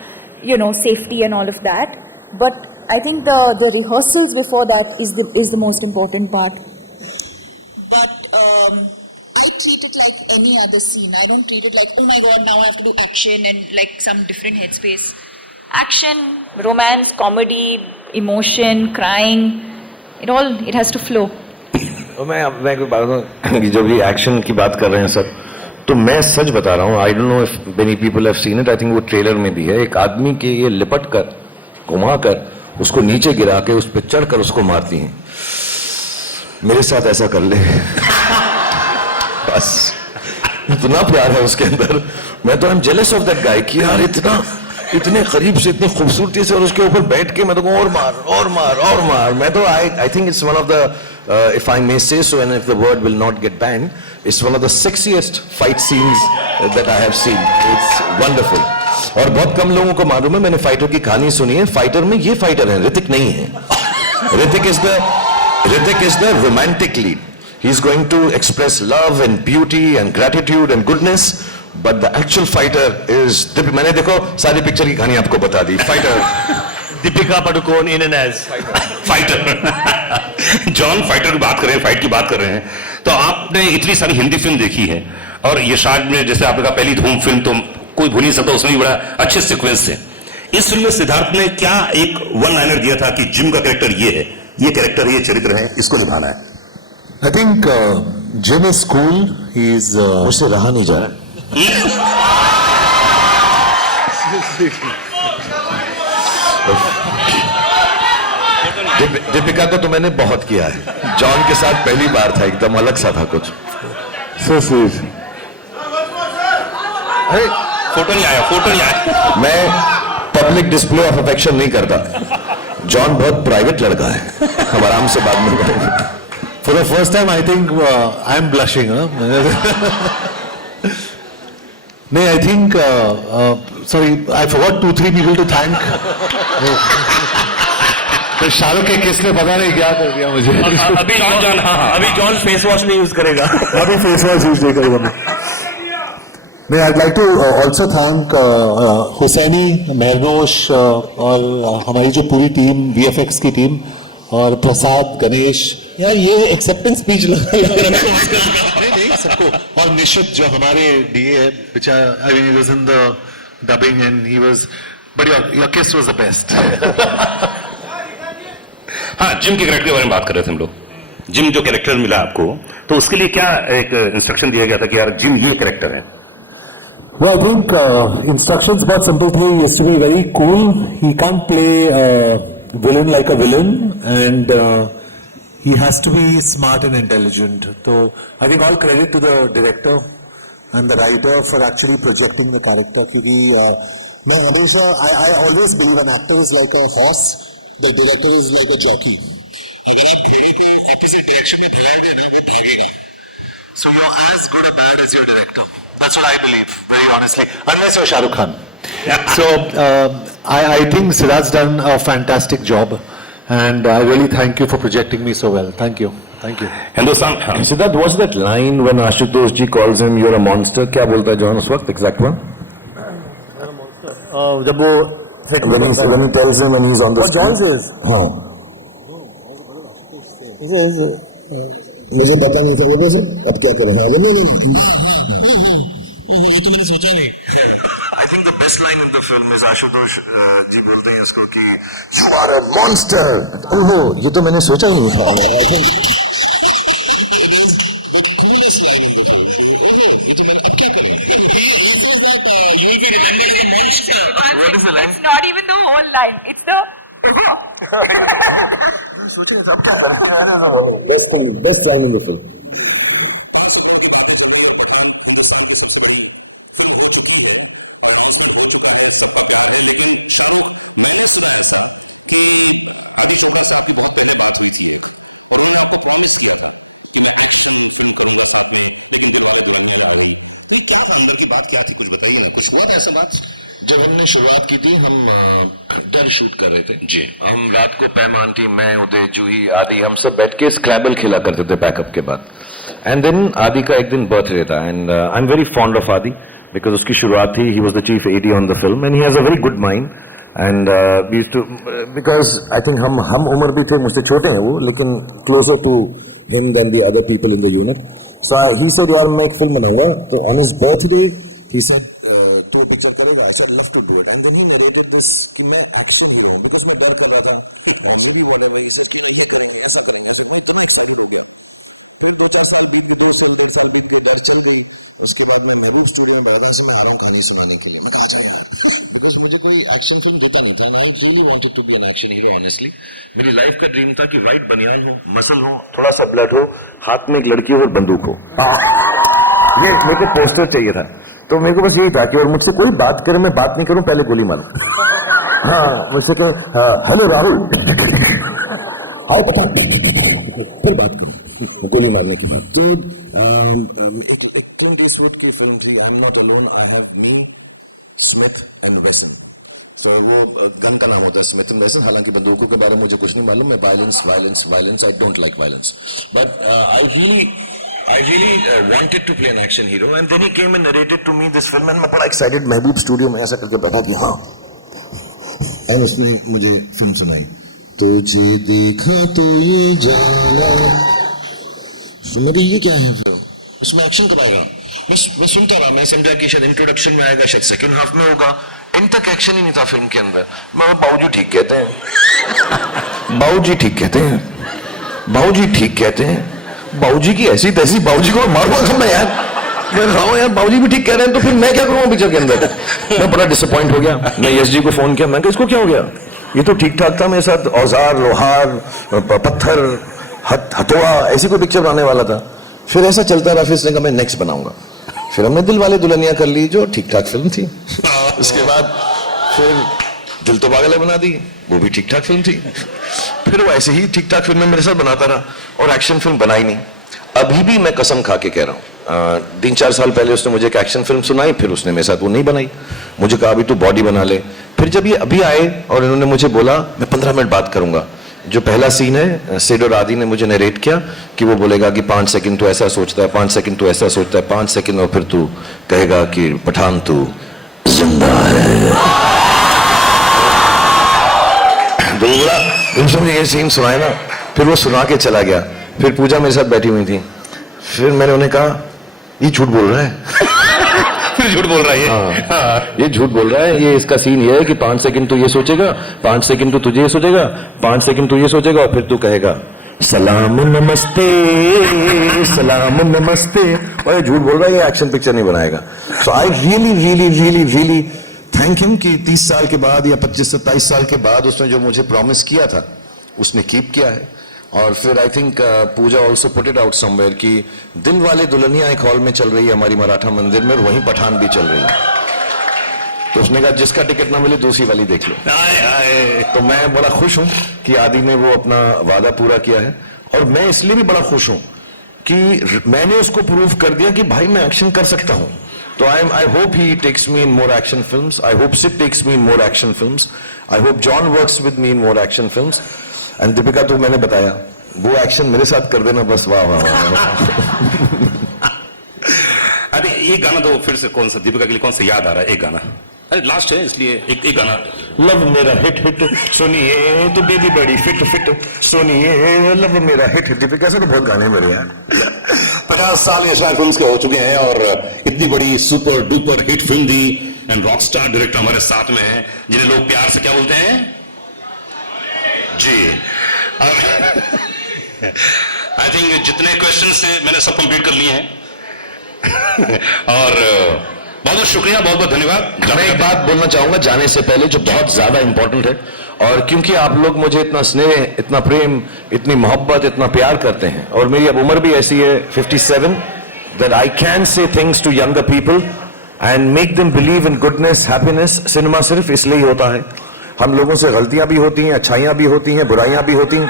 safety and all of that. But I think the rehearsals before that is the most important part. But I treat it like any other scene. I don't treat it like, oh my god, now I have to do action and like some different headspace. Action, romance, comedy, emotion, crying, it has to flow. मैं कोई बात बताऊं कि जब ये action की बात कर रहे हैं सर, तो मैं सच बता रहा हूँ, I don't know if many people have seen it, I think वो ट्रेलर में भी है, एक आदमी के ये लिपट कर घुमा कर उसको नीचे गिरा के उस पर चढ़ कर उसको मारती हैं। मेरे साथ ऐसा कर ले बस, इतना प्यार है उसके अंदर। मैं तो I am jealous of that guy कि यार इतने करीब से, इतनी खूबसूरती से, और उसके ऊपर बैठ के मैं तो और मार और मार और मार। मैं तो I think it's one of the, if I may say so, and if the word will not get banned, it's one of the sexiest fight scenes that I have seen. It's wonderful. और बहुत कम लोगों को मालूम है, मैंने fighter की कहानी सुनी है। फाइटर में ये फाइटर है, ऋतिक नहीं है। Hrithik is the romantic lead. He's going to express love and beauty and gratitude and goodness, but the actual fighter is, मैंने देखो सारी पिक्चर की कहानी आपको बता दी। Fighter Deepika Padukone in and as Fighter. John, Fighter की बात कर रहे हैं, फाइट की बात कर रहे हैं, तो आपने इतनी सारी हिंदी फिल्म देखी है, और यशराज में जैसे आपने कहा पहली धूम फिल्म तो कोई भूल नहीं सकता, उसमें भी बड़ा अच्छे सीक्वेंस थे। इस फिल्म में सिद्धार्थ ने क्या एक वन लाइनर दिया था कि जिम का कैरेक्टर ये है, ये कैरेक्टर है, ये चरित्र है, इसको निभाना है? I think Jim is cool. He's मुझसे रहा नहीं जा रहा। दीपिका को तो मैंने बहुत किया है, जॉन के साथ पहली बार था, एकदम अलग सा था कुछ। so sweet. फोटो नहीं आया। मैं पब्लिक डिस्प्ले ऑफ अफेक्शन नहीं करता, जॉन बहुत प्राइवेट लड़का है, हम आराम से बात नहीं करेंगे। For the first time, I think I'm blushing. No, I think. Sorry, I forgot 2-3 people to thank. तो शाहरुख के किस ने पता नहीं क्या कर दिया मुझे। अभी जॉन फेस वॉश नहीं यूज करेगा। अभी फेस वॉश यूज नहीं करूंगा मैं। I'd like to also thank Husaini, महरनोश और हमारी जो पूरी टीम, VFX की टीम, और प्रसाद, गणेश, यार ये एक्सेप्टेंस स्पीच लगा नहीं सबको, और निशित जो हमारे DA है, I mean he was in the dubbing and he was, but your kiss was the best. हाँ, जिम के कैरेक्टर के बारे में बात कर रहे थे हम लोग। जिम जो कैरेक्टर मिला आपको, तो उसके लिए क्या एक इंस्ट्रक्शन दिया गया था कि यार जिम ये कैरेक्टर है? Well, I think instructions बहुत simple थे. He has to be very cool. He can't play villain like a villain, and he has to be smart and intelligent. So I think all credit to the director and the writer for actually projecting the character. Because I always believe an actor is like a horse, the director is like a jockey. So you're as good a man as your director. That's what I believe, very honestly. Unless you're Shah Rukh Khan. So I think Siddharth's done a fantastic job, and I really thank you for projecting me so well. Thank you. Thank you. Hindustan. Siddharth, what's that line when Ashutosh ji calls him, "You're a monster"? क्या बोलता है John उस वक्त? Exact one. जब वो When he tells him and he's on the screen. John says. हाँ। मुझे पता नहीं था वो कैसे, अब क्या करें? हाँ, ये तो मैंने सोचा नहीं। I think the best line in the film is Ashutosh जी बोलते हैं उसको कि You are a monster. ओहो, ये तो मैंने सोचा ही नहीं था। It's not even the whole line. It's the. Best line in the film. जब हमने शुरुआत की थी, हम खद्दर शूट कर रहे थे जी। हम रात को पैमान थी, मैं, उदय, जूही, आदि, हम सब बैठ के स्क्रैबल खेला करते थे पैकअप के बाद। एंड देन आदि का एक दिन बर्थडे था, and I am very fond of Adi because उसकी शुरुआत थी, he was the chief AD on the film and he has a very good mind, and we used to, because I think हम उम्र भी थे, मुझसे छोटे हैं वो, लेकिन closer to him than the other people in the unit. So he said यार मैं एक फिल्म बनाऊंगा, तो on his birthday he said तो पिक्चर करेगा, I said love to do it, and then he narrated this कि मैं action hero हूँ, बिकॉज मैं डर कर रहा था, और सभी बोले नहीं, ये करेंगे, ऐसा करेंगे, मैं इतना एक्साइटेड हो गया। फिर 2-4 साल बीत, 2 साल 1.5 साल बीत गए, चल गई। उसके बाद मैं महबूब स्टूडियो में बैठा से मैं आ रहा हूँ कहानी सुनाने के लिए, मैं कहा चल, बिकॉज मुझे कोई एक्शन फिल्म देता नहीं था, ना I really wanted to be an action hero. Honestly मेरी लाइफ का ड्रीम था कि वाइट बनियान हो, मसल हो, थोड़ा सा ब्लड हो, हाथ में एक लड़की हो और बंदूक हो, ये मेरे को पोस्टर चाहिए था। तो मेरे को बस यही था कि और मुझसे कोई बात करे, मैं बात नहीं करूं, पहले गोली मारूं। हाँ, मुझसे कहे हेलो राहुल, आओ पता, फिर बात करूं गोली मारने की बात। तो क्लिंट ईस्टवुड की फिल्म थी I am not alone, I have me, Smith and वेसन। तो वो गन का नाम होता है स्मिथ एंड वेसन, हालांकि बंदूकों के बारे में मुझे कुछ नहीं मालूम, मैं violence, I don't like violence, but I really wanted to play an action hero, and then he came and narrated to me this film, and मैं बड़ा excited महबूब स्टूडियो में ऐसा करके बैठा कि हाँ, और उसने मुझे फिल्म सुनाई, तुझे देखा तो ये जाना, मेरी ये क्या है फिल्म, इसमें एक्शन कब आएगा? मैं सुनता रहा, मैं समझा कि शायद इंट्रोडक्शन में आएगा, शायद सेकंड हाफ में होगा, इन तक एक्शन ही नहीं था फिल्म के अंदर। मैं बाबूजी ठीक कहते हैं, बाबूजी ठीक कहते हैं, बाबूजी ठीक कहते हैं, बाबूजी की ऐसी तैसी, बाबूजी को मारूंगा कब मैं यार, मैं खाऊं यार, बाबूजी भी ठीक कह रहे हैं, तो फिर मैं क्या करूंगा पिक्चर के अंदर? मैं बड़ा डिसअपॉइंट हो गया। मैं यश जी को फोन किया, मैं कहा इसको क्या हो गया, ये तो ठीक ठाक था, मेरे साथ औजार, लोहार, पत्थर, हथौड़ा, ऐसी कोई पिक्चर बनाने वाला था। फिर ऐसा चलता रहा, फिर इसने कहा मैं नेक्स्ट बनाऊंगा। फिर हमने दिल वाले दुल्हनिया कर ली, जो ठीक ठाक फिल्म थी। उसके बाद फिर दिल तो पागल है बना दी, वो भी ठीक ठाक फिल्म थी। फिर वो ऐसे ही ठीक ठाक फिल्में मेरे साथ बनाता रहा, और एक्शन फिल्म बनाई नहीं। अभी भी मैं कसम खा के कह रहा हूँ, 3-4 साल पहले उसने मुझे एक एक्शन फिल्म सुनाई, फिर उसने मेरे साथ वो नहीं बनाई, मुझे कहा अभी तू बॉडी बना ले। फिर जब ये अभी आए और इन्होंने मुझे बोला मैं 15 मिनट बात करूंगा, जो पहला सीन है सेड और आदि ने मुझे नरेट किया कि वो बोलेगा कि 5 सेकंड तू ऐसा सोचता है, 5 सेकंड तू ऐसा सोचता है, 5 सेकंड और फिर तू कहेगा कि पठान तू जिंदा है। तो बोला उसने मुझे ये सीन सुनाया ना, फिर वो सुना के चला गया। फिर पूजा मेरे साथ बैठी हुई थी, फिर मैंने उन्हें कहा ये झूठ बोल रहा है। फिर झूठ बोल रहा है ये। हाँ, ये झूठ बोल रहा है। ये इसका सीन ये है कि 5 सेकंड तू ये सोचेगा, 5 सेकंड तू तुझे ये सोचेगा, 5 सेकंड तू ये सोचेगा और फिर तू कहेगा सलाम नमस्ते, सलाम नमस्ते। और ये झूठ बोल रहा है, ये एक्शन पिक्चर नहीं बनाएगा। So I really really really really thank him कि 30 साल के बाद या 25-27 साल के बाद उसने जो मुझे प्रॉमिस किया था उसने कीप किया है। और फिर I think Pooja also put it out somewhere कि दिल वाले दुल्हनिया एक हॉल में चल रही है हमारी मराठा मंदिर में, और वहीं पठान भी चल रही है। तो उसने कहा जिसका टिकट ना मिले दूसरी वाली देख लो। तो मैं बड़ा खुश हूं कि आदि ने वो अपना वादा पूरा किया है, और मैं इसलिए भी बड़ा खुश हूं कि मैंने उसको प्रूव कर दिया कि भाई मैं एक्शन कर सकता हूं। तो I hope he takes me in more action films, I hope Sid takes me in more action films, I hope John works with me in more action films. And Deepika तो मैंने बताया वो एक्शन मेरे साथ कर देना बस। वाह वाह वाह। अरे ये गाना तो फिर से कौन सा दीपिका के लिए कौन सा याद आ रहा है? एक गाना, अरे लास्ट है इसलिए एक गाना, लव मेरा हिट हिट सुनिए तो बेबी बड़ी फिट फिट सुनिए, लव मेरा हिट हिट। दीपिका से तो बहुत गाने मेरे यार। 50 साल यशराज फिल्म्स के हो चुके हैं और इतनी बड़ी super duper hit film the. And Rockstar director हमारे साथ में है जिन्हें लोग प्यार से क्या बोलते हैं जी। आई थिंक जितने क्वेश्चंस थे मैंने सब कंप्लीट कर लिए हैं। और बहुत बहुत शुक्रिया, बहुत बहुत धन्यवाद। मैं एक बात बोलना चाहूंगा जाने से पहले जो बहुत ज्यादा इंपॉर्टेंट है, और क्योंकि आप लोग मुझे इतना स्नेह, इतना प्रेम, इतनी मोहब्बत, इतना प्यार करते हैं, और मेरी अब उम्र भी ऐसी है 57, that I can say things to younger people and make them believe in goodness, happiness। Cinema सिर्फ इसलिए ही होता है। हम लोगों से गलतियां भी होती हैं, अच्छाइयां भी होती हैं, बुराइयां भी होती हैं।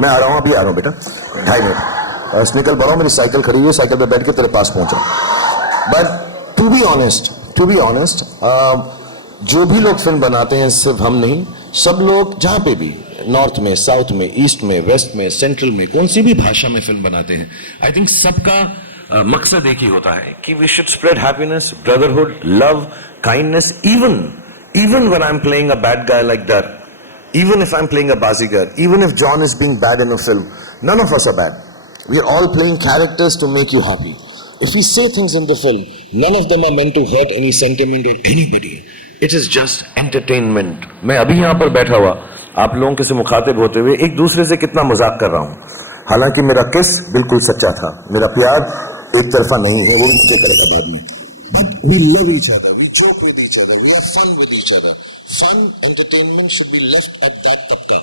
मैं आ रहा हूं, अभी आ रहा हूं बेटा, 2.5 मिनट निकल पड़ा हूं, मेरी साइकिल खड़ी है, साइकिल पे बैठ के तेरे पास पहुंचा। बट टू बी ऑनेस्ट, जो भी लोग फिल्म बनाते हैं, सिर्फ हम नहीं, सब लोग जहां पे भी, नॉर्थ में, साउथ में, ईस्ट में, वेस्ट में, सेंट्रल में, कौन सी भी भाषा में फिल्म बनाते हैं, आई थिंक सबका मकसद एक ही होता है कि we should spread happiness, brotherhood, love, kindness. even when I'm playing a bad guy like that, even if I'm playing a bazigar, even if John is being bad in a film, none of us are bad. We are all playing characters to make you happy. If we say things in the film, none of them are meant to hurt any sentiment or anybody. It is just entertainment. मैं अभी यहाँ पर बैठा हुआ आप लोगों के से मुखातिब होते हुए एक दूसरे से कितना मजाक कर रहा हूँ, हालांकि मेरा किस बिल्कुल सच्चा था, मेरा प्यार एक तरफा नहीं है, वो इसके तरह था बाद में। But we love each other, we joke with each other, we have fun with each other. Fun, entertainment should be left at that तबका।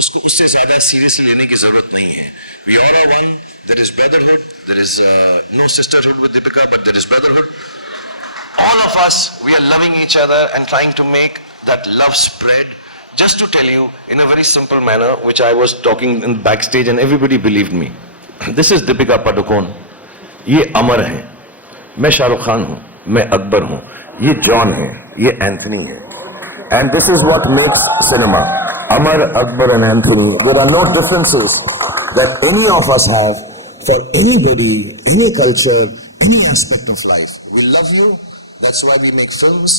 उससे ज्यादा सीरियसली लेने की जरूरत नहीं है। We all are one. There is brotherhood. There is no sisterhood with Deepika, but there is brotherhood. All of us, we are loving each other and trying to make that love spread. Just to tell you in a very simple manner, which I was talking in backstage and everybody believed me. This is Deepika Padukone. ये अमर है, मैं शाहरुख खान हूँ, मैं अकबर हूँ, ये John है, ये Anthony है। And this is what makes cinema. Amar, Akbar and Anthony, there are no differences that any of us have for anybody, any culture, any aspect of life. We love you, that's why we make films.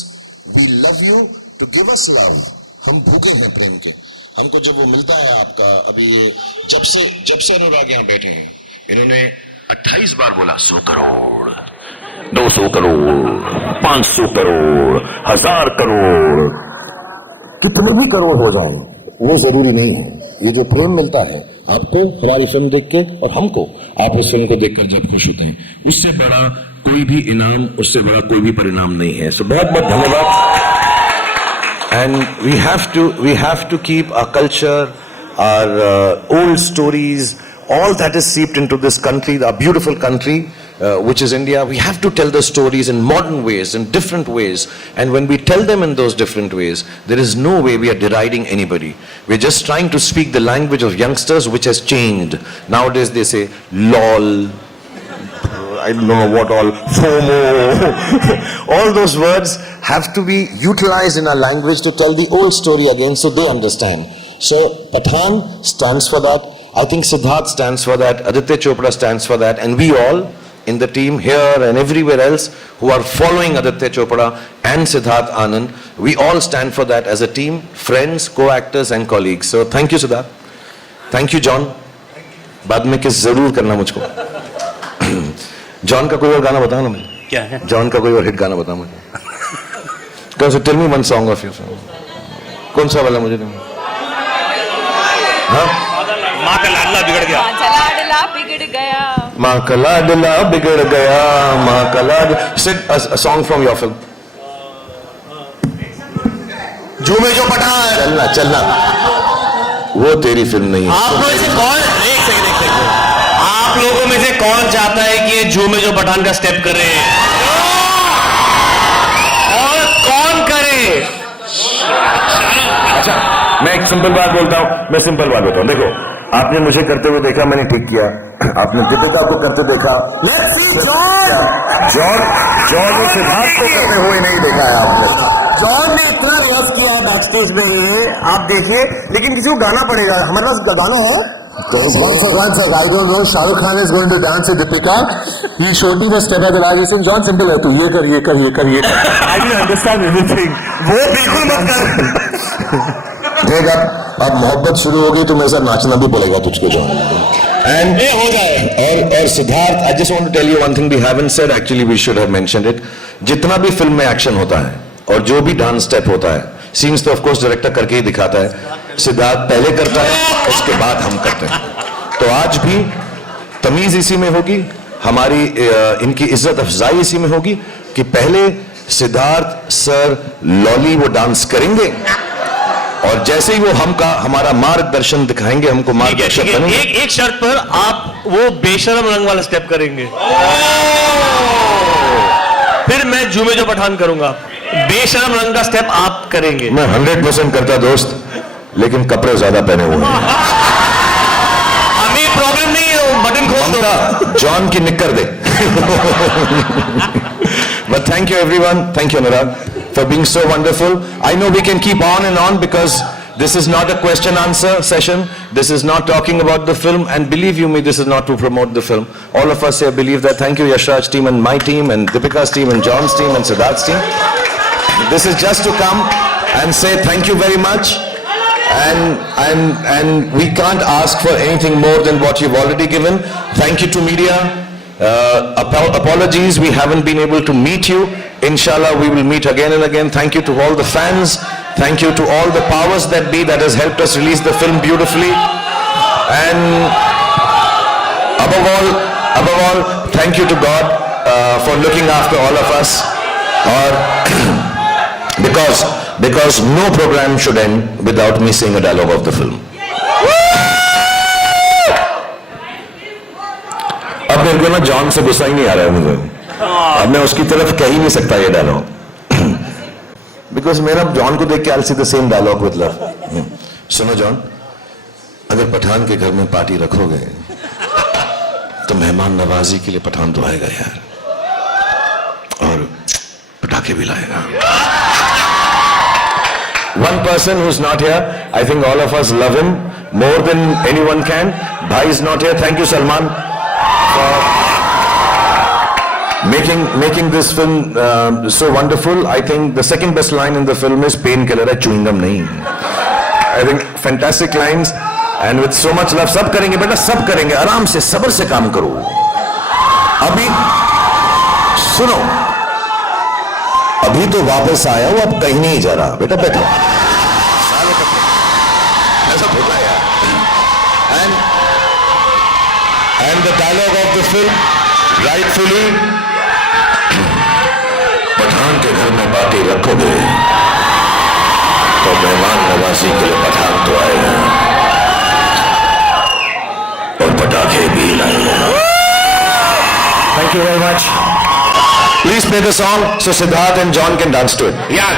We love you to give us love. हम भूखे हैं प्रेम के, हमको जब वो मिलता है आपका, अभी ये जब से अनुराग यहाँ बैठे हैं, इन्होंने 28 बार बोला 100 करोड़, 200 करोड़, 500 करोड़, 1000 करोड़, कितने भी करोड़ हो जाएं, वो जरूरी नहीं है। ये जो प्रेम मिलता है आपको हमारी फिल्म देख के, और हमको आप इस फिल्म को देखकर जब खुश होते हैं, उससे बड़ा कोई भी इनाम, उससे बड़ा कोई भी परिणाम नहीं है। सो बहुत बहुत धन्यवाद। And we have to keep our culture, our old stories, all that is seeped into this country, our beautiful country, which is India. We have to tell the stories in modern ways, in different ways. And when we tell them in those different ways, there is no way we are deriding anybody. We're just trying to speak the language of youngsters, which has changed. Nowadays they say, LOL, I don't know what all, FOMO. All those words have to be utilized in our language to tell the old story again so they understand. So Pathan stands for that. I think Siddharth stands for that. Aditya Chopra stands for that. And we all in the team here and everywhere else who are following Aditya Chopra and Siddharth Anand, we all stand for that as a team, friends, co-actors and colleagues. So thank you Siddharth. Thank you John. बाद में किस जरूर करना मुझको. John का कोई और गाना बताओ ना मुझे. क्या है? जॉन का कोई और हिट गाना बताओ मुझे. So tell me one song of yours. कौन सा वाला मुझे नहीं. हाँ? माँ का लाडला बिगड़ गया. लाडला बिगड़ गया. माँ का लाडला बिगड़ गया. माँ का लाड. Sing a song from your film. झूमे जो पठान. चलना चलना. वो तेरी फिल्म नहीं है. आप लोगों में से कौन एक सेकंड आप लोगों में से कौन चाहता है कि ये झूमे जो पठान का स्टेप कर रहे हैं और कौन करे. अच्छा, मैं एक सिंपल बात बोलता हूं. मैं सिंपल बात बताऊं. देखो, आपने मुझे करते हुए देखा, मैंने ठीक किया. आपने दीपिका को करते देखा. जॉन और सिद्धार्थ को करते हुए नहीं देखा है आपने. जॉन ने इतना रिहर्स किया है बैक स्टेज में, आप देखिए, लेकिन किसी को गाना पड़ेगा. हमारे पास गाना है. One sec, I don't know. Shah Rukh Khan is going to dance with Deepika. He showed me the step at the last. He said, John, simple है तू ये कर ये कर ये कर ये कर. I didn't understand anything. वो बिल्कुल मत कर. देख अब मोहब्बत शुरू हो गई तो मेरे साथ नाचना भी पड़ेगा तुझको जॉन. एंड ये हो जाए. और Siddharth, I just want to tell you one thing we haven't said, actually we should have mentioned it. जितना भी फिल्म में एक्शन होता है और जो भी डांस स्टेप होता है, सीन्स तो ऑफ कोर्स डायरेक्टर करके ही दिखाता है. सिद्धार्थ पहले करता है, उसके बाद हम करते हैं. तो आज भी तमीज इसी में होगी, हमारी इनकी इज्जत अफजाई इसी में होगी कि पहले सिद्धार्थ सर लॉली वो डांस करेंगे और जैसे ही वो हमारा मार्गदर्शन दिखाएंगे, हमको मार्गदर्शक बनेंगे. एक शर्त पर आप वो बेशरम रंग वाला स्टेप करेंगे. फिर मैं झूमे जो पठान करूंगा. बेशरम रंग का स्टेप आप करेंगे. मैं 100% करता दोस्त, लेकिन कपड़े ज्यादा पहने हुए हैं. हमें प्रॉब्लम नहीं है, बटन खोल दो. जॉन की निक्कर दे. But thank you everyone. Thank you Anurag for being so wonderful. I know we can keep on and on because this is not a question answer session. This is not talking about the film, and believe you me, this is not to promote the film. All of us here believe that. Thank you Yashraj team and my team and Deepika's team and John's team and Siddharth's team. This is just to come and say thank you very much. And we can't ask for anything more than what you've already given. Thank you to media. Apologies, we haven't been able to meet you. Inshallah, we will meet again and again. Thank you to all the fans. Thank you to all the powers that be that has helped us release the film beautifully. And above all, thank you to God for looking after all of us. Because no program should end without me saying a dialogue of the film. अब मेरे को ना John से गुस्सा ही नहीं आ रहा है मुझे. अब मैं उसकी तरफ कह ही नहीं सकता ये डायलॉग. बिकॉज मेरा जॉन को देख के I see the same dialogue with love. सुनो जॉन, अगर पठान के घर में पार्टी रखोगे तो मेहमान नवाजी के लिए पठान तो आएगा यार, और पटाखे भी लाएगा. One person who's not here, I think all of us love him more than anyone can. Bhai is not here. Thank you Salman for making this film so wonderful. I think the second best line in the film is painkiller है, chewing gum नहीं. I think fantastic lines and with so much love. सब करेंगे बेटा, सब करेंगे. आराम से सब्र से काम करो. अभी सुनो, अभी तो वापस आया वो, अब कहीं नहीं जा रहा. बेटा बैठो. ऐसा होता है यार. And the dialogue of the film, rightfully, Pathan के घर में पार्टी रखोगे तो मेहमान नवाजी के लिए पठान तो आएगा और पटाखे भी लाएगा. Thank you very much. Please play the song so Siddharth and John can dance to it. Yeah.